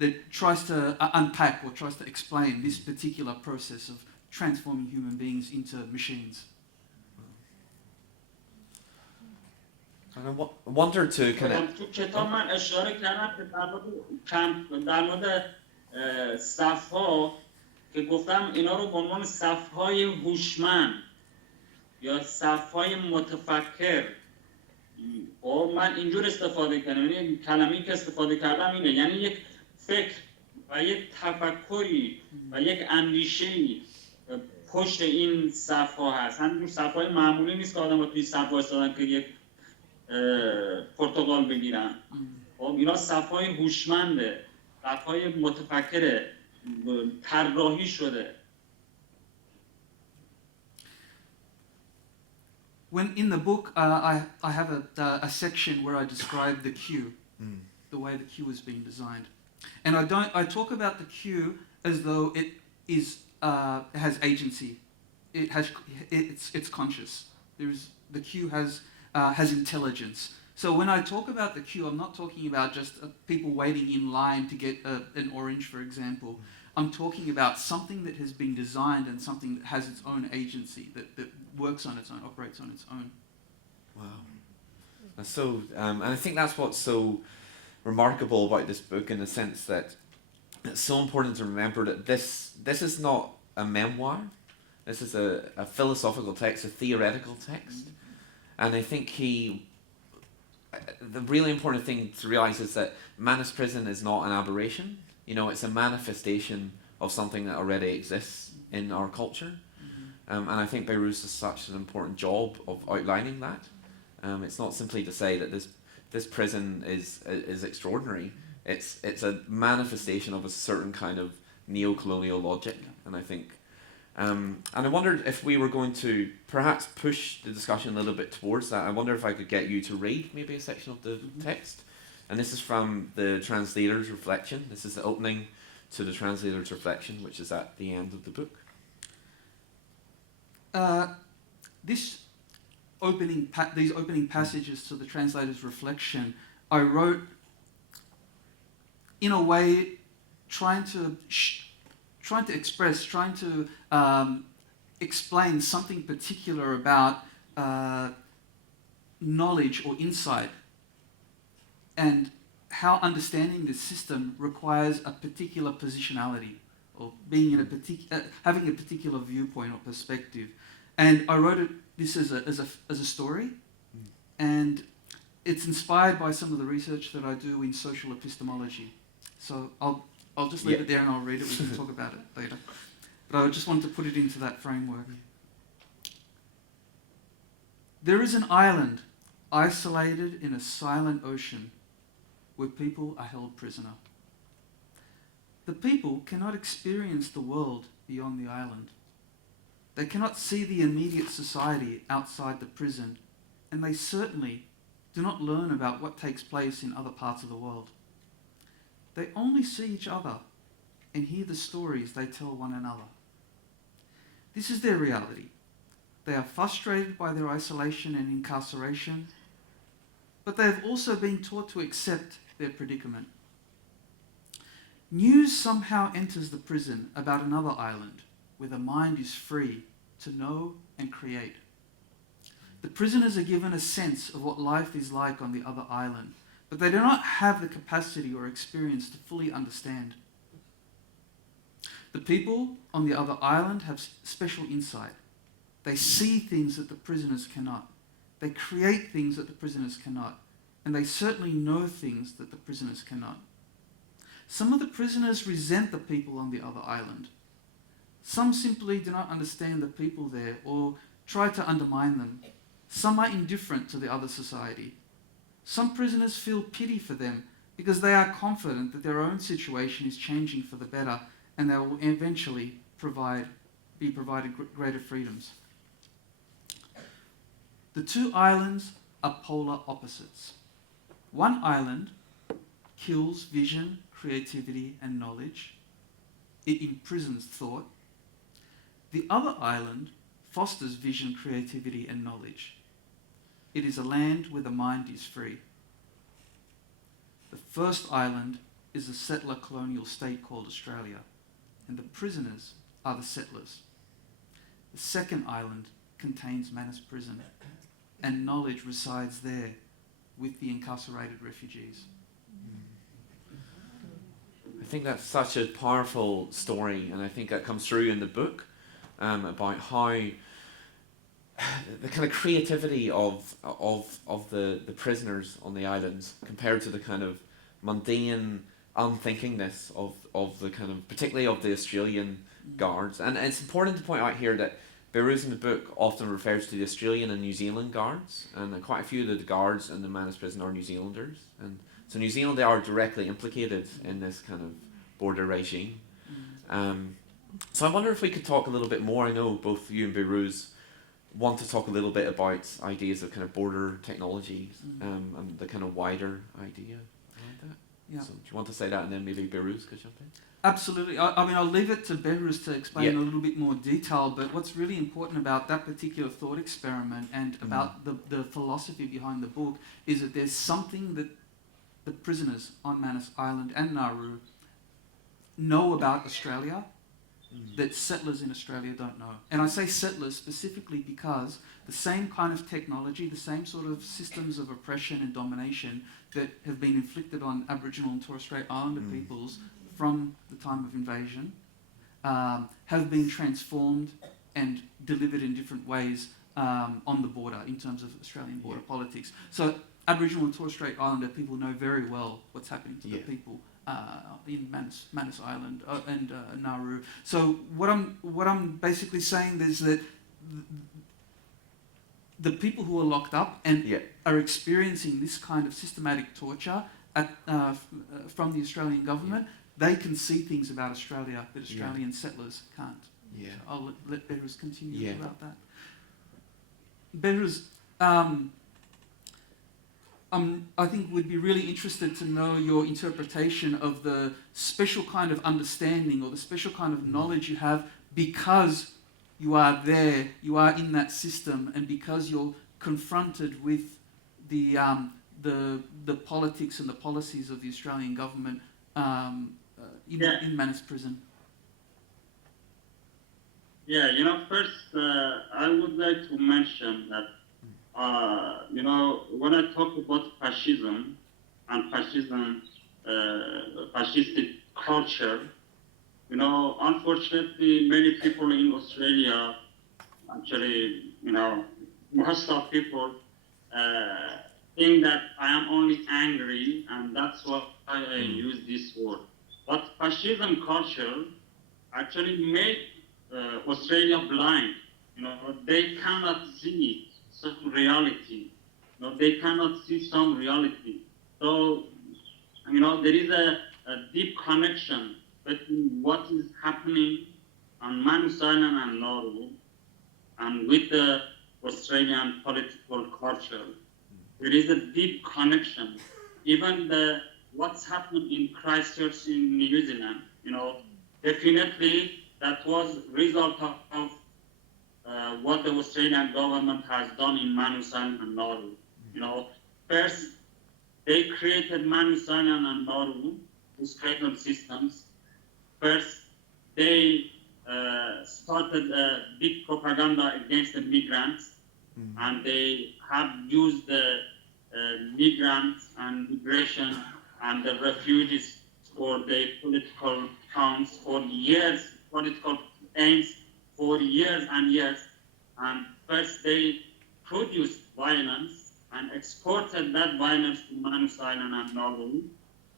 that tries to unpack or tries to explain this particular process of transforming human beings into machines. And I wonder to kind of... تو کتاب من اشاره کردم که در مورد صف‌ها که گفتم اینا رو به عنوان صف‌های هوشمند یا صف‌های متفکر، و من اینجور استفاده کردم، یعنی کلمه‌ای که استفاده کردم اینه، یعنی یک فکر و یک تفکری و یک اندیشه‌ای پشت این صف‌ها هست. همینجور صف‌های معمولی نیست که آدم‌ها توی صف وایسادن که یک پرتقال بگیرن. خب اینا صف‌های هوشمنده، صف‌های متفکره، طراحی شده. When in the book, I have a section where I describe the queue, the way the queue is being designed, and I talk about the queue as though it has agency, it's conscious. The queue has intelligence. So when I talk about the queue, I'm not talking about just people waiting in line to get an orange, for example. I'm talking about something that has been designed and something that has its own agency, that works on its own, operates on its own. Wow. That's so, and I think that's what's so remarkable about this book, in the sense that it's so important to remember that this is not a memoir. This is a philosophical text, a theoretical text. And I think the really important thing to realise is that Manus Prison is not an aberration. You know, it's a manifestation of something that already exists in our culture. And I think Behrouz does such an important job of outlining that. It's not simply to say that this prison is extraordinary. It's a manifestation of a certain kind of neo-colonial logic, and I think, and I wondered if we were going to perhaps push the discussion a little bit towards that. I wonder if I could get you to read maybe a section of the text, and this is from the translator's reflection. This is the opening to the translator's reflection, which is at the end of the book. These opening passages to the translator's reflection, I wrote in a way trying to explain something particular about knowledge or insight, and how understanding the system requires a particular positionality, or being in a having a particular viewpoint or perspective. And I wrote this as a story, and it's inspired by some of the research that I do in social epistemology. So I'll just leave it there and I'll read it. We can talk about it later. But I just wanted to put it into that framework. There is an island isolated in a silent ocean where people are held prisoner. The people cannot experience the world beyond the island. They cannot see the immediate society outside the prison, and they certainly do not learn about what takes place in other parts of the world. They only see each other and hear the stories they tell one another. This is their reality. They are frustrated by their isolation and incarceration, but they have also been taught to accept their predicament. News somehow enters the prison about another island where the mind is free to know and create. The prisoners are given a sense of what life is like on the other island, but they do not have the capacity or experience to fully understand. The people on the other island have special insight. They see things that the prisoners cannot. They create things that the prisoners cannot. And they certainly know things that the prisoners cannot. Some of the prisoners resent the people on the other island. Some simply do not understand the people there or try to undermine them. Some are indifferent to the other society. Some prisoners feel pity for them because they are confident that their own situation is changing for the better and they will eventually be provided greater freedoms. The two islands are polar opposites. One island kills vision, creativity, and knowledge. It imprisons thought. The other island fosters vision, creativity, and knowledge. It is a land where the mind is free. The first island is a settler colonial state called Australia, and the prisoners are the settlers. The second island contains Manus Prison, and knowledge resides there with the incarcerated refugees. I think that's such a powerful story, and I think that comes through in the book, about how the kind of creativity of the prisoners on the islands compared to the kind of mundane unthinkingness of the kind of, particularly of the Australian guards. And it's important to point out here that Behrouz in the book often refers to the Australian and New Zealand guards, and quite a few of the guards in the Manus Prison are New Zealanders, and so New Zealand, they are directly implicated in this kind of border regime. So I wonder if we could talk a little bit more. I know both you and Behrouz want to talk a little bit about ideas of kind of border technologies, and the kind of wider idea around that. Yeah. So do you want to say that, and then maybe Behrouz could jump in? Absolutely. I mean, I'll leave it to Behrouz to explain Yeah. a little bit more detail, but what's really important about that particular thought experiment and about the philosophy behind the book is that there's something that the prisoners on Manus Island and Nauru know about Australia that settlers in Australia don't know. And I say settlers specifically because the same kind of technology, the same sort of systems of oppression and domination that have been inflicted on Aboriginal and Torres Strait Islander peoples from the time of invasion have been transformed and delivered in different ways on the border in terms of Australian border politics. So Aboriginal and Torres Strait Islander people know very well what's happening to the people in Manus Island and Nauru. So what I'm basically saying is that the people who are locked up and are experiencing this kind of systematic torture from the Australian government, they can see things about Australia that Australian settlers can't. Yeah. So I'll let Behrouz continue Yeah. about that. Behrouz, I think we'd be really interested to know your interpretation of the special kind of understanding or the special kind of knowledge you have because you are there, you are in that system, and because you're confronted with the politics and the policies of the Australian government in Manus Prison. Yeah, first I would like to mention that, when I talk about fascism and fascistic culture, unfortunately, many people in Australia, actually, most of people think that I am only angry, and that's why I use this word. But fascism culture actually made Australia blind. They cannot see some reality. They cannot see some reality. So, there is a deep connection between what is happening on Manus Island and Nauru and with the Australian political culture. There is a deep connection. Even what's happened in Christchurch in New Zealand, definitely that was result of what the Australian government has done in Manus Island and Nauru. First, they created Manus Island and Nauru, these cradle systems. First, they started a big propaganda against the migrants, and they have used the migrants and migration and the refugees for their political counts for years, political aims for years and years. And first they produced violence and exported that violence to Manus Island and Nauru.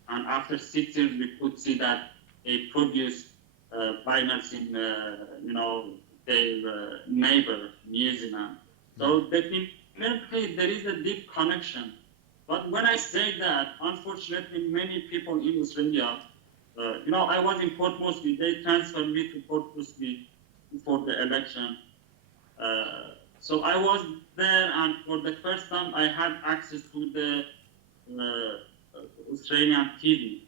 And after 6 years, we could see that they produced violence in, their neighbor, New Zealand. So definitely there is a deep connection. But when I say that, unfortunately, many people in Australia, I was in Port Moresby. They transferred me to Port Moresby for the election. So I was there, and for the first time, I had access to the Australian TV.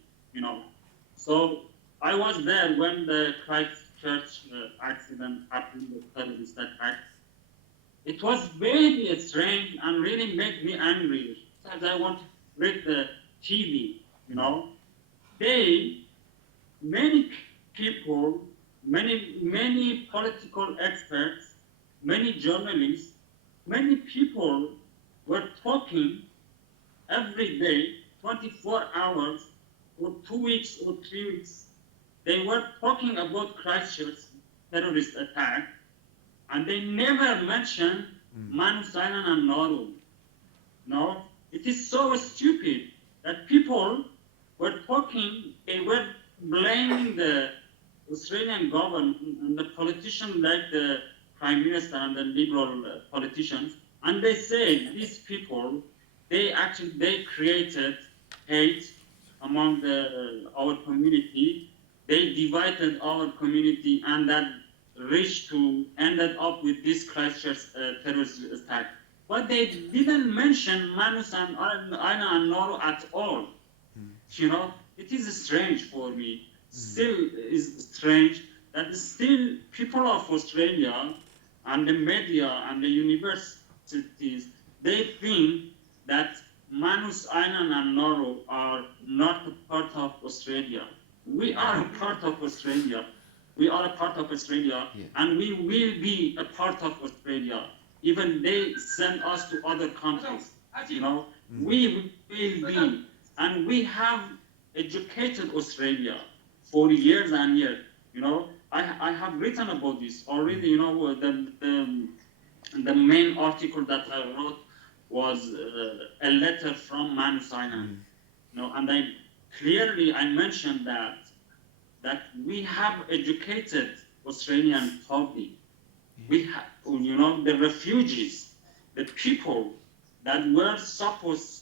So I was there when the Christchurch accident happened, the terrorist attack. It was very strange and really made me angry. As I want to read the TV, many people, many political experts, many journalists, many people were talking every day, 24 hours, for 2 weeks or 3 weeks. They were talking about Christchurch terrorist attack, and they never mentioned Manus Island and Nauru. No, it is so stupid that people were talking, they were blaming the Australian government and the politicians like the Prime Minister and the Liberal politicians, and they say these people, they created hate among our community. They divided our community, and that ended up with this Christchurch terrorist attack. But they didn't mention Manus and Nauru at all. It is strange for me. still is strange that still people of Australia and the media and the universities, they think that Manus Island and Nauru are not a part of Australia. We are a part of Australia. We are a part of Australia, and we will be a part of Australia. Even they send us to other countries, you know. We will be, and we have educated Australia for years and years, you know. I have written about this already, you know. The main article that I wrote was a letter from Manus Island, you know, and I clearly mentioned that we have educated Australian public. We have, you know, the refugees, the people that were supposed,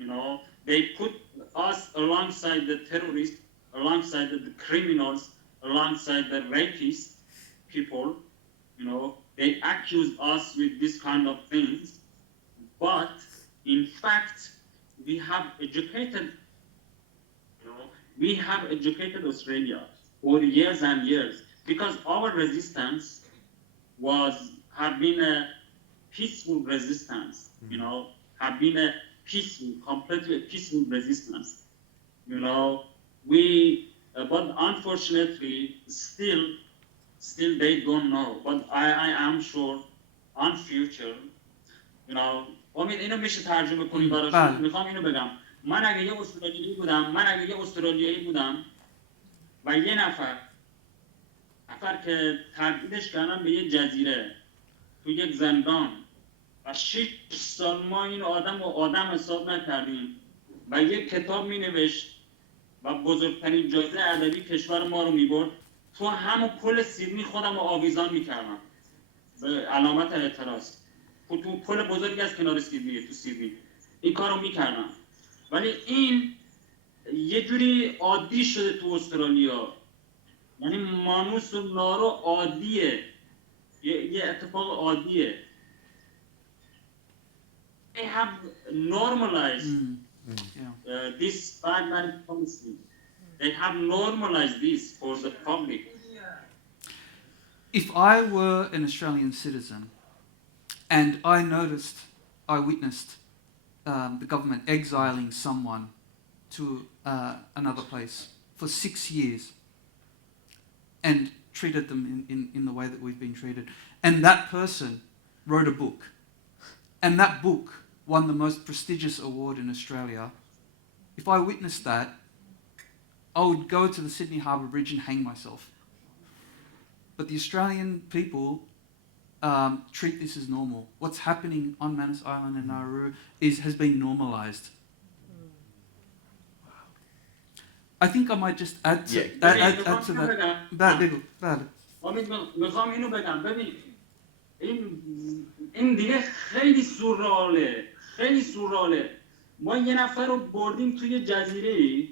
you know, they put us alongside the terrorists, alongside the criminals, alongside the rapists, people, you know, they accuse us with this kind of things. But in fact, we have educated, you know, we have educated Australia for years and years, because our resistance have been a peaceful resistance, you know, have been a peaceful, completely peaceful resistance, you know. But unfortunately, still they don't know. But I am sure, on future, you know. امید اینو میشه ترجمه کنی براشون؟ میخوام اینو بگم. من اگه یه استرالیایی بودم و یه نفر که تبعیدش کردن به یه جزیره تو یک زندان و 6 سال ما این آدم حساب نکردیم و یک کتاب مینوشت و بزرگترین جایزه ادبی کشور ما رو میبرد، تو همون پل سیدنی خودم رو آویزان میکردم به علامت اعتراض. تو پل بزرگی از کنار سیدنی، تو سیدنی این کارو میکردم. ولی این یه جوری عادی شده تو استرالیا، یعنی مانوس و نارو عادیه، یه اتفاق عادیه. They have normalized this barbaric policy. They have normalized this for the public. If I were an Australian citizen and I witnessed the government exiling someone to another place for 6 years and treated them in the way that we've been treated, and that person wrote a book, and that book won the most prestigious award in Australia, if I witnessed that, I would go to the Sydney Harbour Bridge and hang myself. But the Australian people treat this as normal. What's happening on Manus Island and Nauru has been normalised. I think I might just add to that. میخوام اینو بگم. ببین این دیگه خیلی سوراله. ما یه نفر رو بردیم توی جزیره،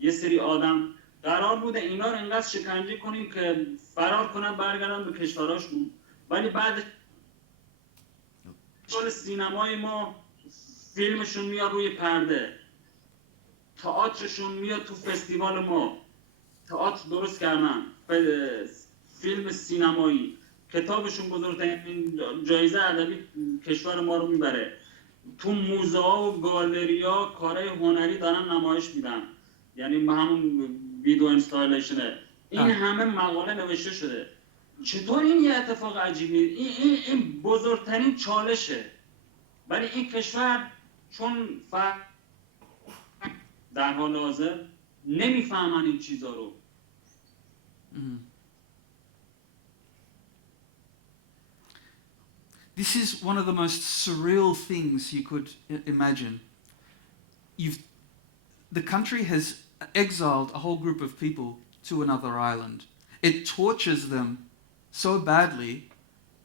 یه سری آدم قرار بوده اینا رو انقدر شکنجه کنیم که فرار کنن برگردن به کشوراشون، ولی بعد سال سینمای ما فیلمشون میاد روی پرده، تئاترشون میاد تو فستیوال ما، تئاتر درست کردن، فیلم سینمایی، کتابشون بزرگترین جایزه ادبی کشور ما رو میبره، تو موزه ها و گالری ها کارهای هنری دارن نمایش میدن، یعنی همون ویدیو اینستالیشنه. این همه مقاله نوشته شده. چطور این یه اتفاق عجیبی؟ این بزرگترین چالشه. ولی این کشور چون در حال حاضر نمیفهمن این چیزا رو. This is one of the most surreal things you could imagine. The country has exiled a whole group of people to another island. It tortures them so badly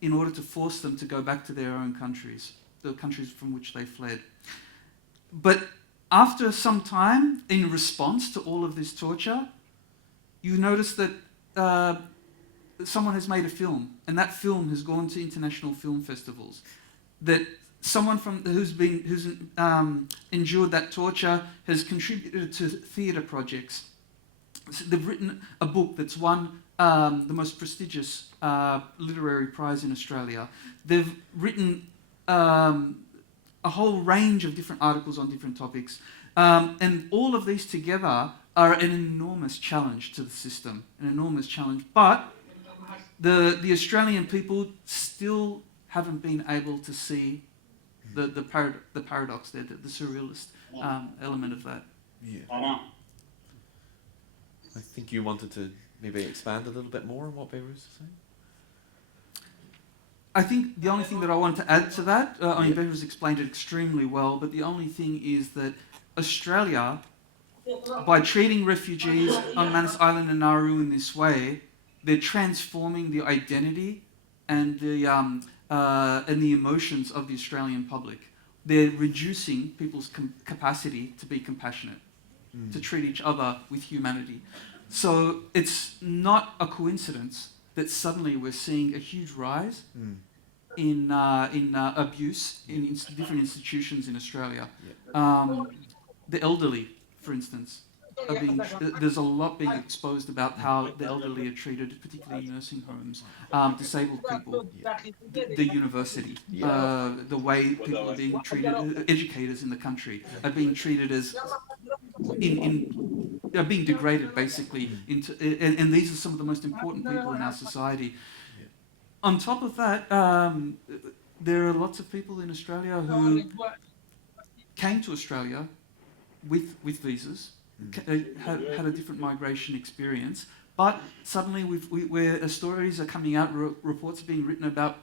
in order to force them to go back to their own countries, the countries from which they fled. But after some time, in response to all of this torture, you notice that someone has made a film, and that film has gone to international film festivals. That someone who's endured that torture has contributed to theatre projects So they've written a book that's won the most prestigious literary prize in Australia. They've written a whole range of different articles on different topics. And all of these together are an enormous challenge to the system, an enormous challenge. But the Australian people still haven't been able to see the paradox there, the surrealist element of that. Yeah. I think you wanted to maybe expand a little bit more on what Behrouz is saying. I think the only thing that I want to add to that, I mean, Behrouz explained it extremely well, but the only thing is that Australia, by treating refugees on Manus Island and Nauru in this way, they're transforming the identity and the emotions of the Australian public. They're reducing people's capacity to be compassionate, to treat each other with humanity. So it's not a coincidence that suddenly we're seeing a huge rise in abuse in different institutions in Australia. The elderly, for instance, there's a lot being exposed about how the elderly are treated, particularly in nursing homes, disabled people, the university, the way people are being treated, educators in the country are being treated as are being degraded basically into, and these are some of the most important people in our society. On top of that, there are lots of people in Australia who came to Australia with visas, had a different migration experience, but suddenly where stories are coming out, reports are being written about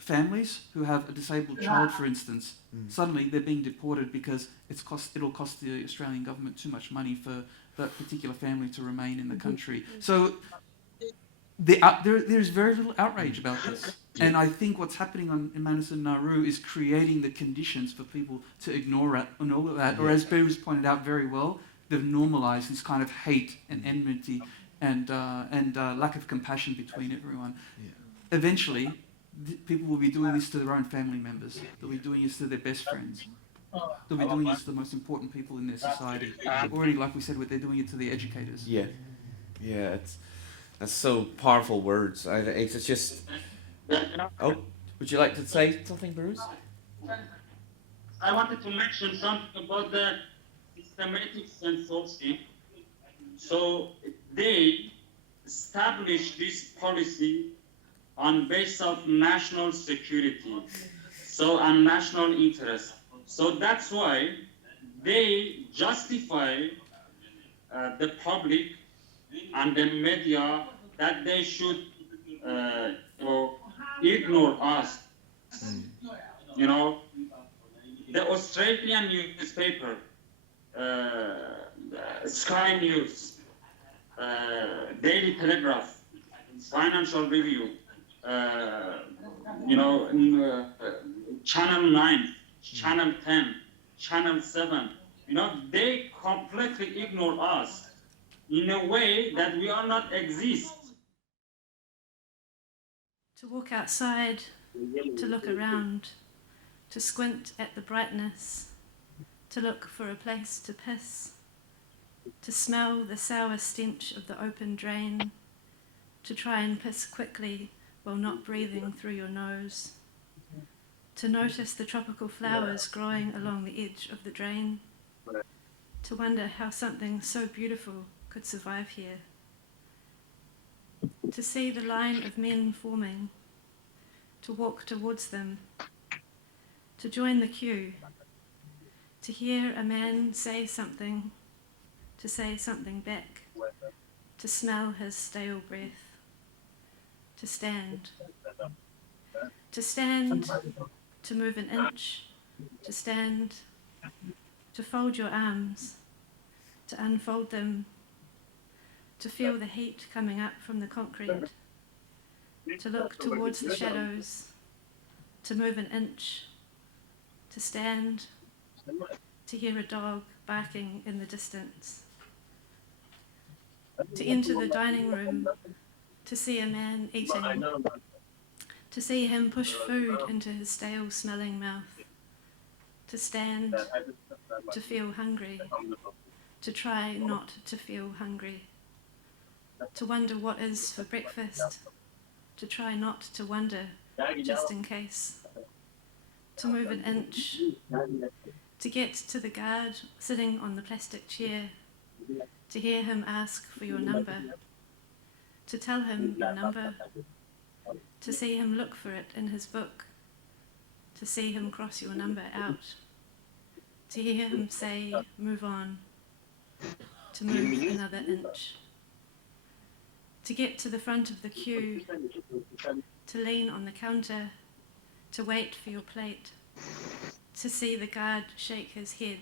families who have a disabled child, for instance. Suddenly they're being deported because it'll cost the Australian government too much money for that particular family to remain in the country. So there's very little outrage about this. And I think what's happening in Manus and Nauru is creating the conditions for people to ignore it and all of that. Or as Behrouz pointed out very well, they've normalised this kind of hate and enmity and lack of compassion between everyone. Eventually, people will be doing this to their own family members. They'll be doing this to their best friends. They'll be doing this to the most important people in their society. Already, like we said, they're doing it to the educators. Yeah, that's so powerful words. It's just. Oh, would you like to say something, Behrouz? I wanted to mention something about the systematic censorship. So they established this policy on basis of national security, and national interest. So that's why they justify the public and the media that they should ignore us. The Australian newspaper, Sky News, Daily Telegraph, Financial Review, Channel 9, Channel 10, Channel 7, they completely ignore us in a way that we are not exist. To walk outside, to look around, to squint at the brightness, to look for a place to piss, to smell the sour stench of the open drain, to try and piss quickly while not breathing through your nose, to notice the tropical flowers growing along the edge of the drain, to wonder how something so beautiful could survive here, to see the line of men forming, to walk towards them, to join the queue, to hear a man say something, to say something back, to smell his stale breath, to stand, to move an inch, to stand, to fold your arms, to unfold them, to feel the heat coming up from the concrete, to look towards the shadows, to move an inch, to stand, to hear a dog barking in the distance, to enter the dining room, to see a man eating, to see him push food into his stale-smelling mouth, to stand, to feel hungry, to try not to feel hungry, to wonder what is for breakfast, to try not to wonder just in case, to move an inch, to get to the guard sitting on the plastic chair, to hear him ask for your number, to tell him your number, to see him look for it in his book, to see him cross your number out, to hear him say, move on, to move another inch, to get to the front of the queue, to lean on the counter, to wait for your plate, to see the guard shake his head,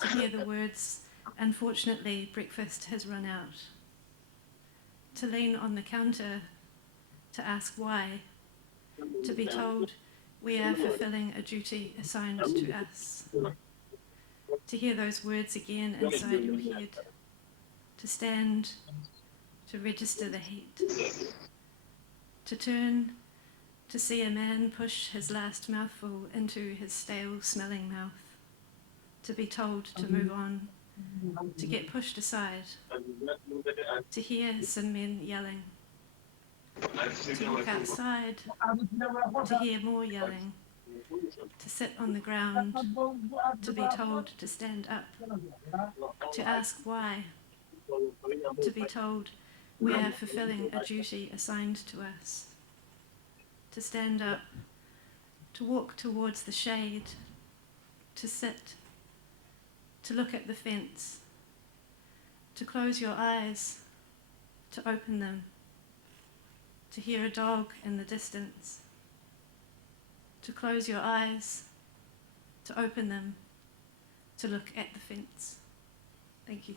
to hear the words, unfortunately, breakfast has run out, to lean on the counter, to ask why, to be told we are fulfilling a duty assigned to us, to hear those words again inside your head, to stand, to register the heat, to turn, to see a man push his last mouthful into his stale-smelling mouth, to be told to move on, to get pushed aside, to hear some men yelling, to walk outside, to hear more yelling, to sit on the ground, to be told to stand up, to ask why, to be told we are fulfilling a duty assigned to us, to stand up, to walk towards the shade, to sit, to look at the fence, to close your eyes, to open them, to hear a dog in the distance, to close your eyes, to open them, to look at the fence. Thank you.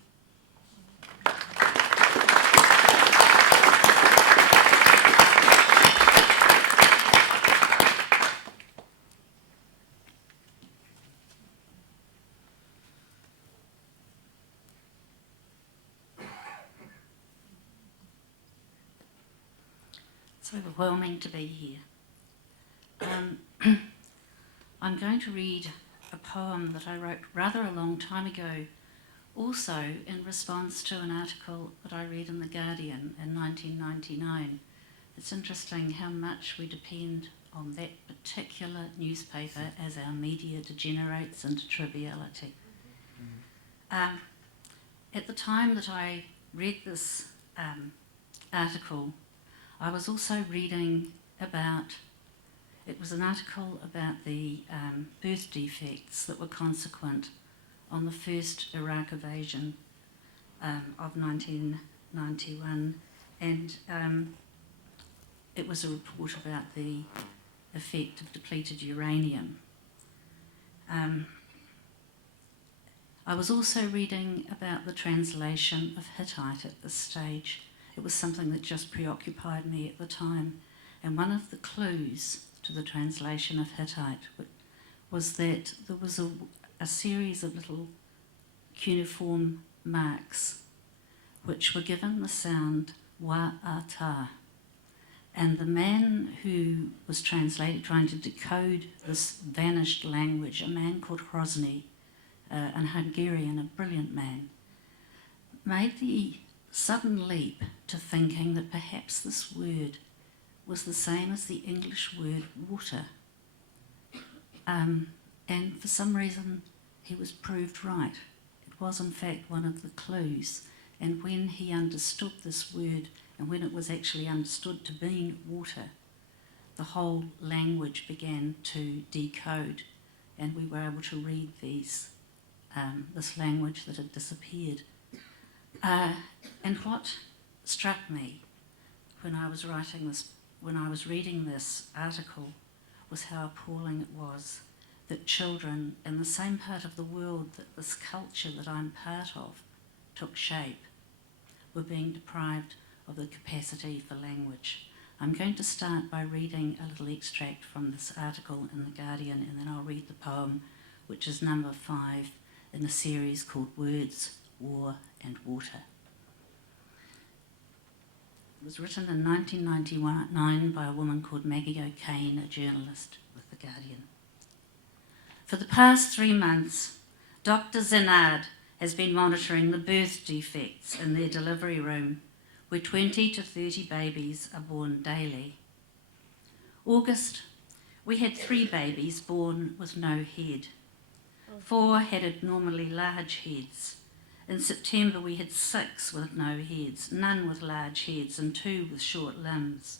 It's overwhelming to be here. I'm going to read a poem that I wrote rather a long time ago, also in response to an article that I read in The Guardian in 1999. It's interesting how much we depend on that particular newspaper as our media degenerates into triviality. At the time that I read this article, I was also reading about, it was an article about the birth defects that were consequent on the first Iraq invasion of 1991, and it was a report about the effect of depleted uranium. I was also reading about the translation of Hittite at this stage. It was something that just preoccupied me at the time. And one of the clues to the translation of Hittite was that there was a series of little cuneiform marks which were given the sound wa-a-ta. And the man who was trying to decode this vanished language, a man called Hrozny, an Hungarian, a brilliant man, made the sudden leap to thinking that perhaps this word was the same as the English word water. And for some reason, he was proved right. It was, in fact, one of the clues. And when he understood this word, and when it was actually understood to mean water, the whole language began to decode, and we were able to read this language that had disappeared. And what struck me when I was reading this article, was how appalling it was that children in the same part of the world that this culture that I'm part of took shape were being deprived of the capacity for language. I'm going to start by reading a little extract from this article in The Guardian, and then I'll read the poem, which is number 5 in a series called Words, War and Water. It was written in 1999 by a woman called Maggie O'Kane, a journalist with The Guardian. For the past 3 months, Dr. Zinad has been monitoring the birth defects in their delivery room, where 20 to 30 babies are born daily. August, we had 3 babies born with no head. 4 had abnormally large heads. In September, we had 6 with no heads, none with large heads, and 2 with short limbs.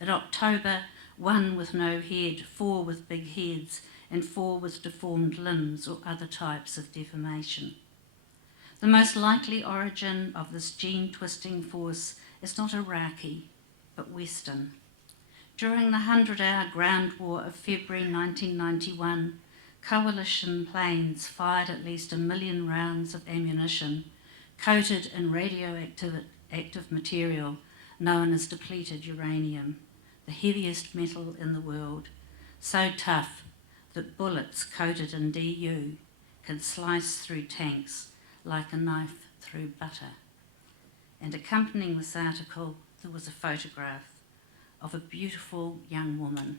In October, 1 with no head, 4 with big heads, and 4 with deformed limbs or other types of deformation. The most likely origin of this gene-twisting force is not Iraqi, but Western. During the 100-hour ground war of February 1991, coalition planes fired at least 1 million rounds of ammunition coated in radioactive material known as depleted uranium, the heaviest metal in the world, so tough that bullets coated in DU can slice through tanks like a knife through butter. And accompanying this article, there was a photograph of a beautiful young woman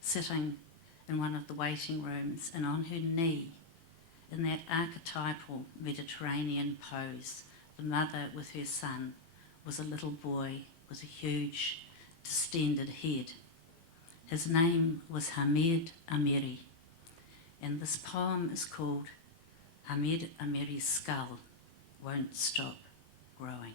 sitting in one of the waiting rooms and on her knee in that archetypal Mediterranean pose. The mother with her son was a little boy with a huge distended head. His name was Omid Amiri, and this poem is called Omid Amiri's Skull Won't Stop Growing.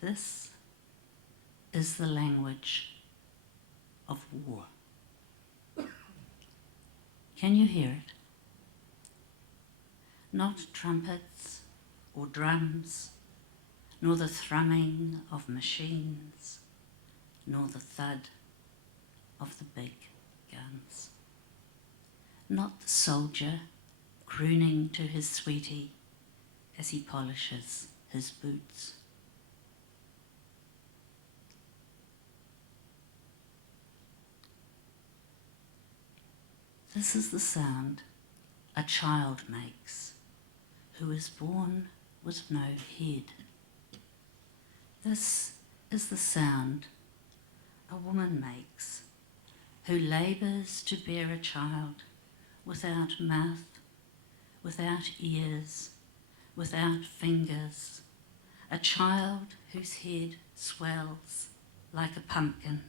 This is the language of war. Can you hear it? Not trumpets or drums, nor the thrumming of machines, nor the thud of the big guns. Not the soldier crooning to his sweetie as he polishes his boots. This is the sound a child makes who is born with no head. This is the sound a woman makes who labours to bear a child without mouth, without ears, without fingers, a child whose head swells like a pumpkin.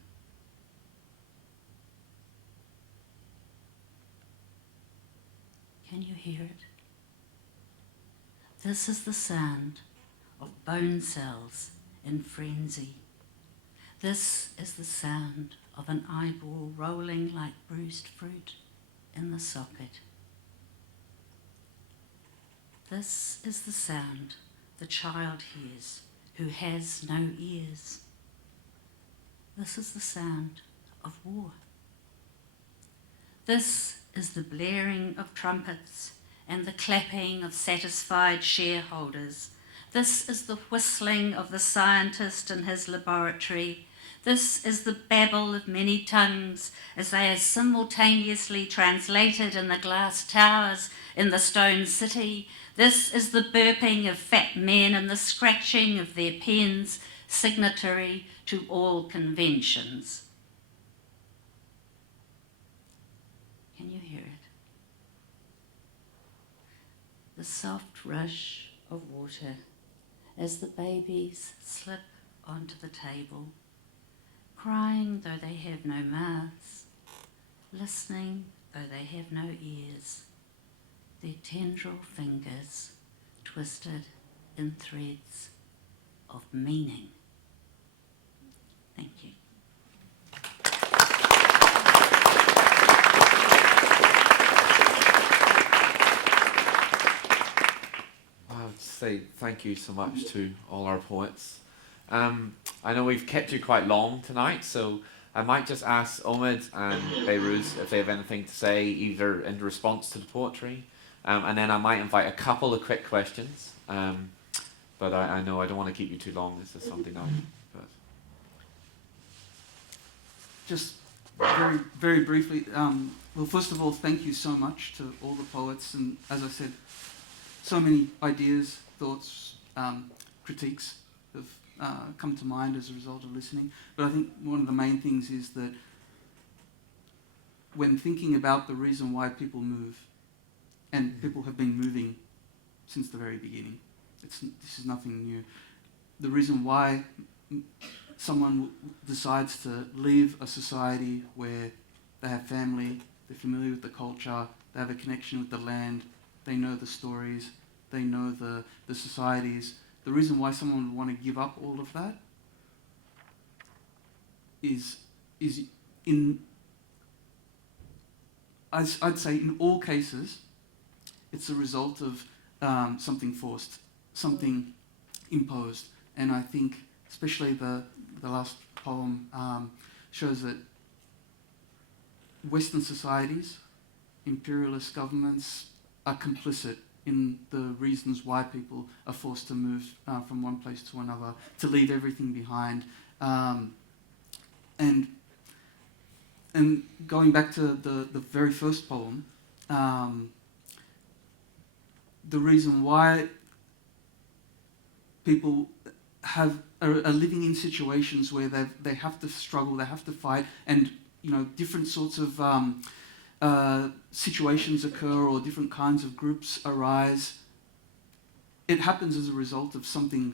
Can you hear it? This is the sound of bone cells in frenzy. This is the sound of an eyeball rolling like bruised fruit in the socket. This is the sound the child hears who has no ears. This is the sound of war. This is the blaring of trumpets and the clapping of satisfied shareholders. This is the whistling of the scientist in his laboratory. This is the babble of many tongues as they are simultaneously translated in the glass towers in the stone city. This is the burping of fat men and the scratching of their pens, signatory to all conventions. Can you hear it? The soft rush of water as the babies slip onto the table, crying though they have no mouths, listening though they have no ears, their tendril fingers twisted in threads of meaning. Thank you. I would say thank you so much to all our poets. I know we've kept you quite long tonight, so I might just ask Omid and Behrouz if they have anything to say, either in response to the poetry, and then I might invite a couple of quick questions. But I know I don't want to keep you too long. This is Sunday night. But Just very, very briefly, well, first of all, thank you so much to all the poets, and as I said, so many ideas, thoughts, critiques have come to mind as a result of listening. But I think one of the main things is that when thinking about the reason why people move, and people have been moving since the very beginning, this is nothing new. The reason why someone decides to leave a society where they have family, they're familiar with the culture, they have a connection with the land, they know the stories, they know the societies. The reason why someone would want to give up all of that is in, I'd say in all cases, it's a result of something forced, something imposed. And I think especially the last poem shows that Western societies, imperialist governments are complicit in the reasons why people are forced to move from one place to another, to leave everything behind. And going back to the very first poem, the reason why people are living in situations where they have to struggle, they have to fight, and different sorts of situations occur or different kinds of groups arise. It happens as a result of something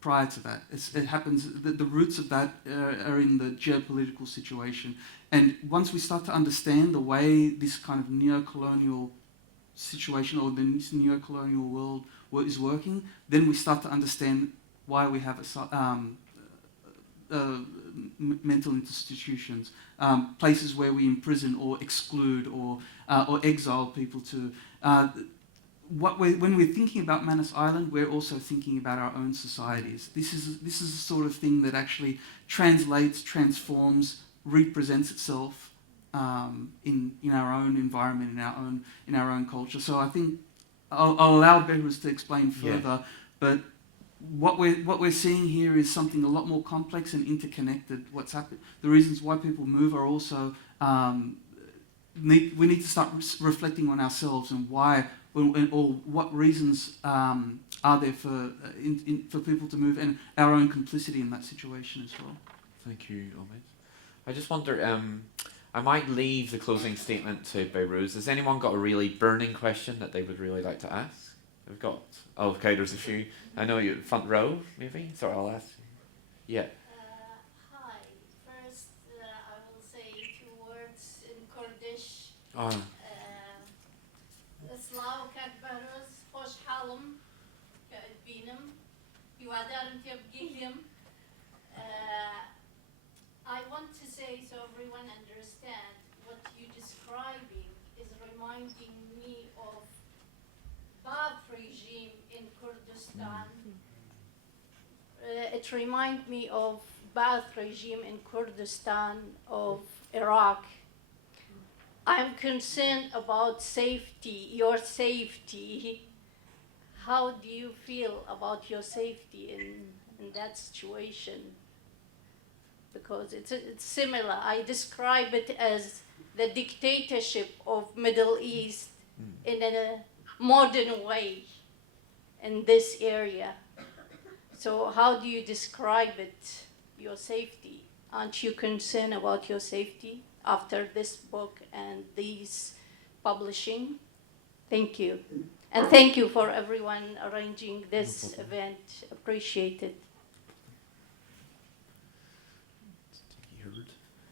prior to that. It happens. The roots of that are in the geopolitical situation, and once we start to understand the way this kind of neo-colonial situation or this neo-colonial world is working, then we start to understand why we have mental institutions, places where we imprison or exclude or exile people to. When we're thinking about Manus Island, we're also thinking about our own societies. This is the sort of thing that actually translates, transforms, represents itself in our own environment, in our own culture. So I think I'll allow Behrouz to explain further, but what we're seeing here is something a lot more complex and interconnected. What's happened? The reasons why people move are also we need to start reflecting on ourselves and why, or what reasons are there for people to move, and our own complicity in that situation as well. Thank you, Omid. I just wonder, I might leave the closing statement to Behrouz. Has anyone got a really burning question that they would really like to ask? We've got, okay, there's a few. I know you, front row, maybe? So I'll ask you. Yeah. Hi. First, I will say a few words in Kurdish. Slav Behrouz, hoş halim, benim, yuvadarım tebgilim. I want to say, so everyone understand, what you're describing is reminding me of Ba'ath regime in Kurdistan. It reminds me of Ba'ath regime in Kurdistan of Iraq. I'm concerned about safety, your safety. How do you feel about your safety in that situation? Because it's similar. I describe it as the dictatorship of Middle East in a modern way in this area. So how do you describe it, your safety? Aren't you concerned about your safety after this book and these publishing? Thank you. And thank you for everyone arranging this event. Appreciate it.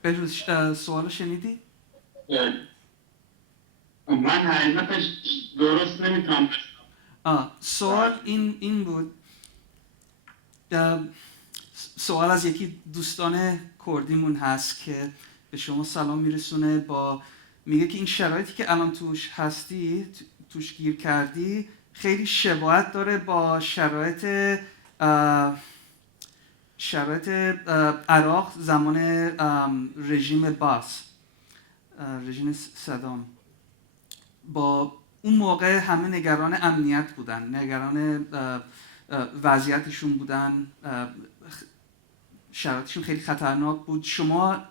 بهروز سوال شنیدی؟ من حقیقتش درست نمیتونم سوال این بود. سوال از یکی دوستان کردیمون هست که به شما سلام میرسونه، میگه که این شرایطی که الان توش هستی، توش گیر کردی، خیلی شباهت داره با شرایط عراق زمان رژیم باس، رژیم صدام. با اون موقع همه نگران امنیت بودن، نگران وضعیتشون بودن، شرایطشون خیلی خطرناک بود. شما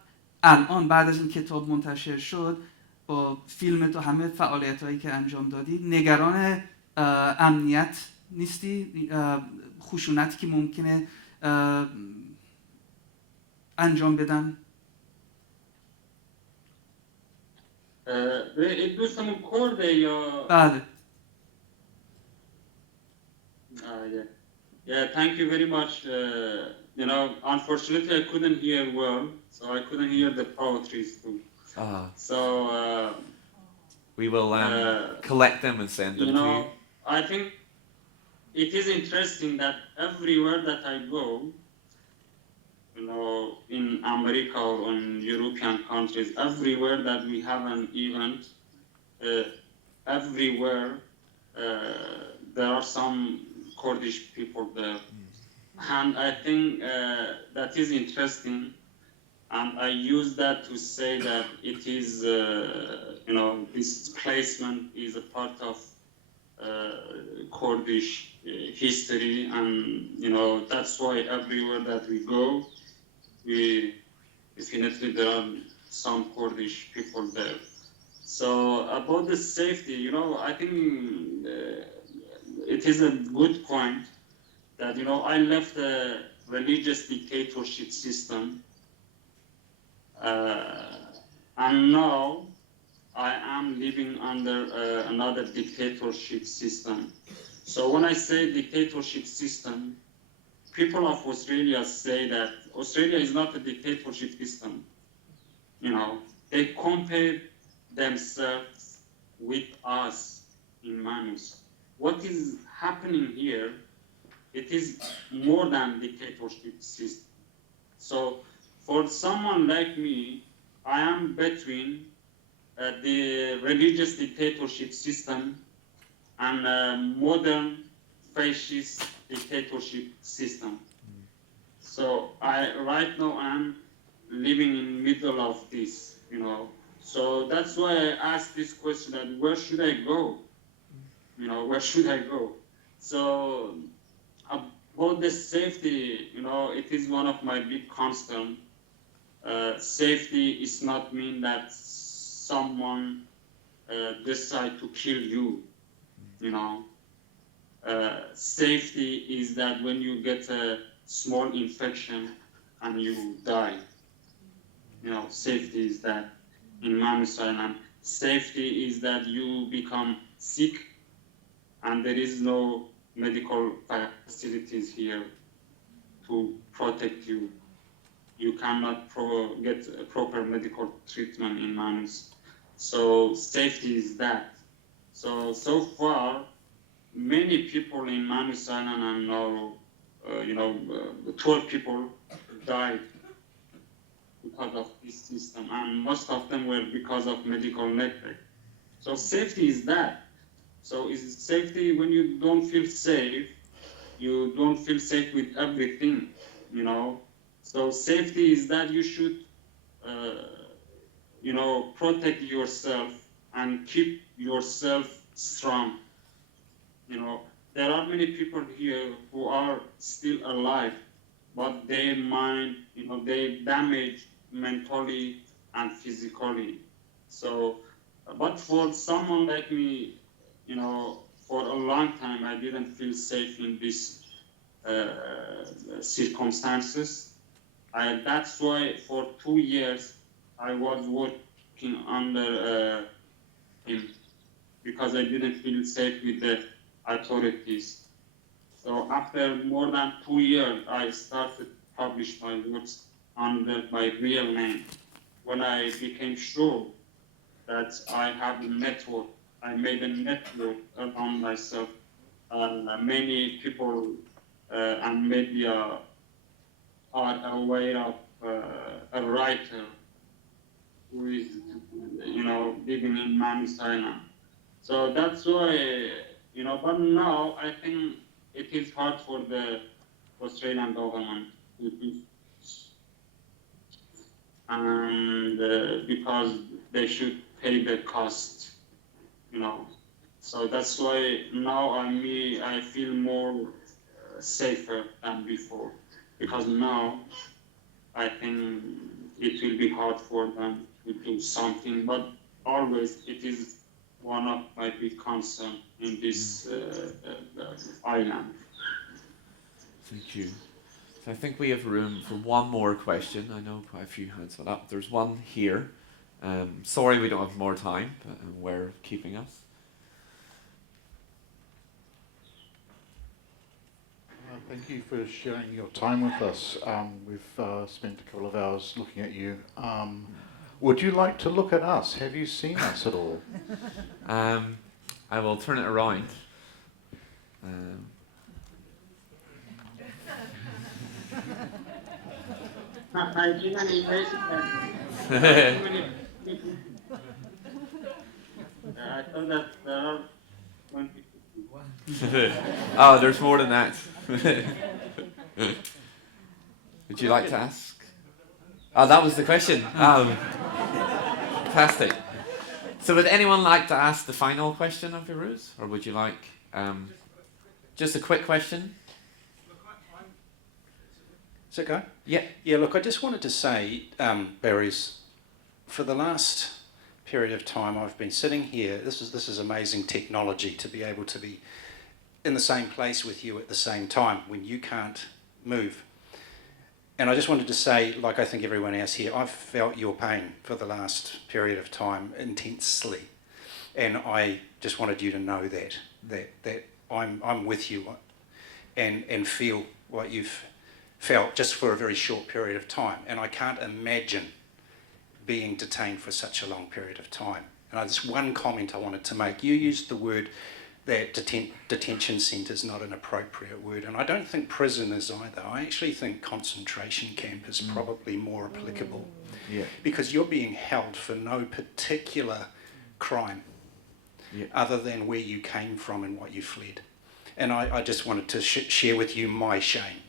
الان بعد از این کتاب منتشر شد، با فیلمت و همه فعالیت‌هایی که انجام دادی، نگران امنیت نیستی؟ خشونتی که ممکنه انجام بدن. دوستمون کرده یا بله. yeah. Yeah, thank you very much. You know, unfortunately, I couldn't hear well, so I couldn't hear the poetry too. So we will collect them and send them to you. I think it is interesting that everywhere that I go, you know, in America or in European countries, everywhere that we have an event, everywhere there are some Kurdish people there. And I think that is interesting. And I use that to say that it is, you know, this placement is a part of Kurdish history. And, you know, that's why everywhere that we go, definitely there are some Kurdish people there. So about the safety, you know, I think it is a good point that, you know, I left a religious dictatorship system, and now I am living under another dictatorship system. So when I say dictatorship system, people of Australia say that Australia is not a dictatorship system. You know, they compare themselves with us in Manus. What is happening here, it is more than dictatorship system. So for someone like me, I am between the religious dictatorship system and modern fascist dictatorship system. So right now I'm living in the middle of this, you know. So that's why I asked this question, that where should I go? You know, where should I go? So about the safety, you know, it is one of my big concerns. Safety is not mean that someone decide to kill you, you know. Safety is that when you get a small infection and you die, you know, safety is that. In Manus Island, safety is that you become sick and there is no medical facilities here to protect you. You cannot get proper medical treatment in Manus. So safety is that. So far, many people in Manus Island and now, you know, 12 people died because of this system, and most of them were because of medical neglect. So safety is that. So is safety when you don't feel safe, you don't feel safe with everything, you know. So safety is that you should, you know, protect yourself and keep yourself strong. You know, there are many people here who are still alive, but their mind, you know, they damaged mentally and physically. So, but for someone like me, you know, for a long time, I didn't feel safe in these circumstances. That's why for 2 years, I was working under him because I didn't feel safe with the authorities. So after more than 2 years, I started to publish my works under my real name. When I became sure that I have a network, I made a network around myself. Many people and media are aware of a writer who is, you know, living in Manus Island. So that's why, you know, but now I think it is hard for the Australian government to do, and because they should pay the cost, you know. So that's why now I feel more safer than before, because now I think it will be hard for them to do something, but always it is one of my big concerns in this island. Thank you. So I think we have room for one more question. I know quite a few hands went up. There's one here. Sorry we don't have more time, but we're keeping us. Thank you for sharing your time with us. We've spent a couple of hours looking at you. Would you like to look at us? Have you seen us at all? I will turn it around. I didn't invest I thought that there are 20 people. Oh, there's more than that. Would you like to ask? Oh, that was the question. Fantastic. So would anyone like to ask the final question of Behrouz? Or would you like just a quick question? Is it go? Yeah. Yeah, look, I just wanted to say, Behrouz, for the last period of time I've been sitting here, this is amazing technology to be able to be in the same place with you at the same time when you can't move. And I just wanted to say, like I think everyone else here, I've felt your pain for the last period of time intensely. And I just wanted you to know that I'm with you and feel what you've felt just for a very short period of time. And I can't imagine being detained for such a long period of time. And there's one comment I wanted to make. You used the word that detention centre is not an appropriate word, and I don't think prison is either. I actually think concentration camp is probably more applicable, because you're being held for no particular crime other than where you came from and what you fled. And I just wanted to share with you my shame,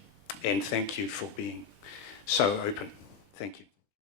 and thank you for being so open. Thank you.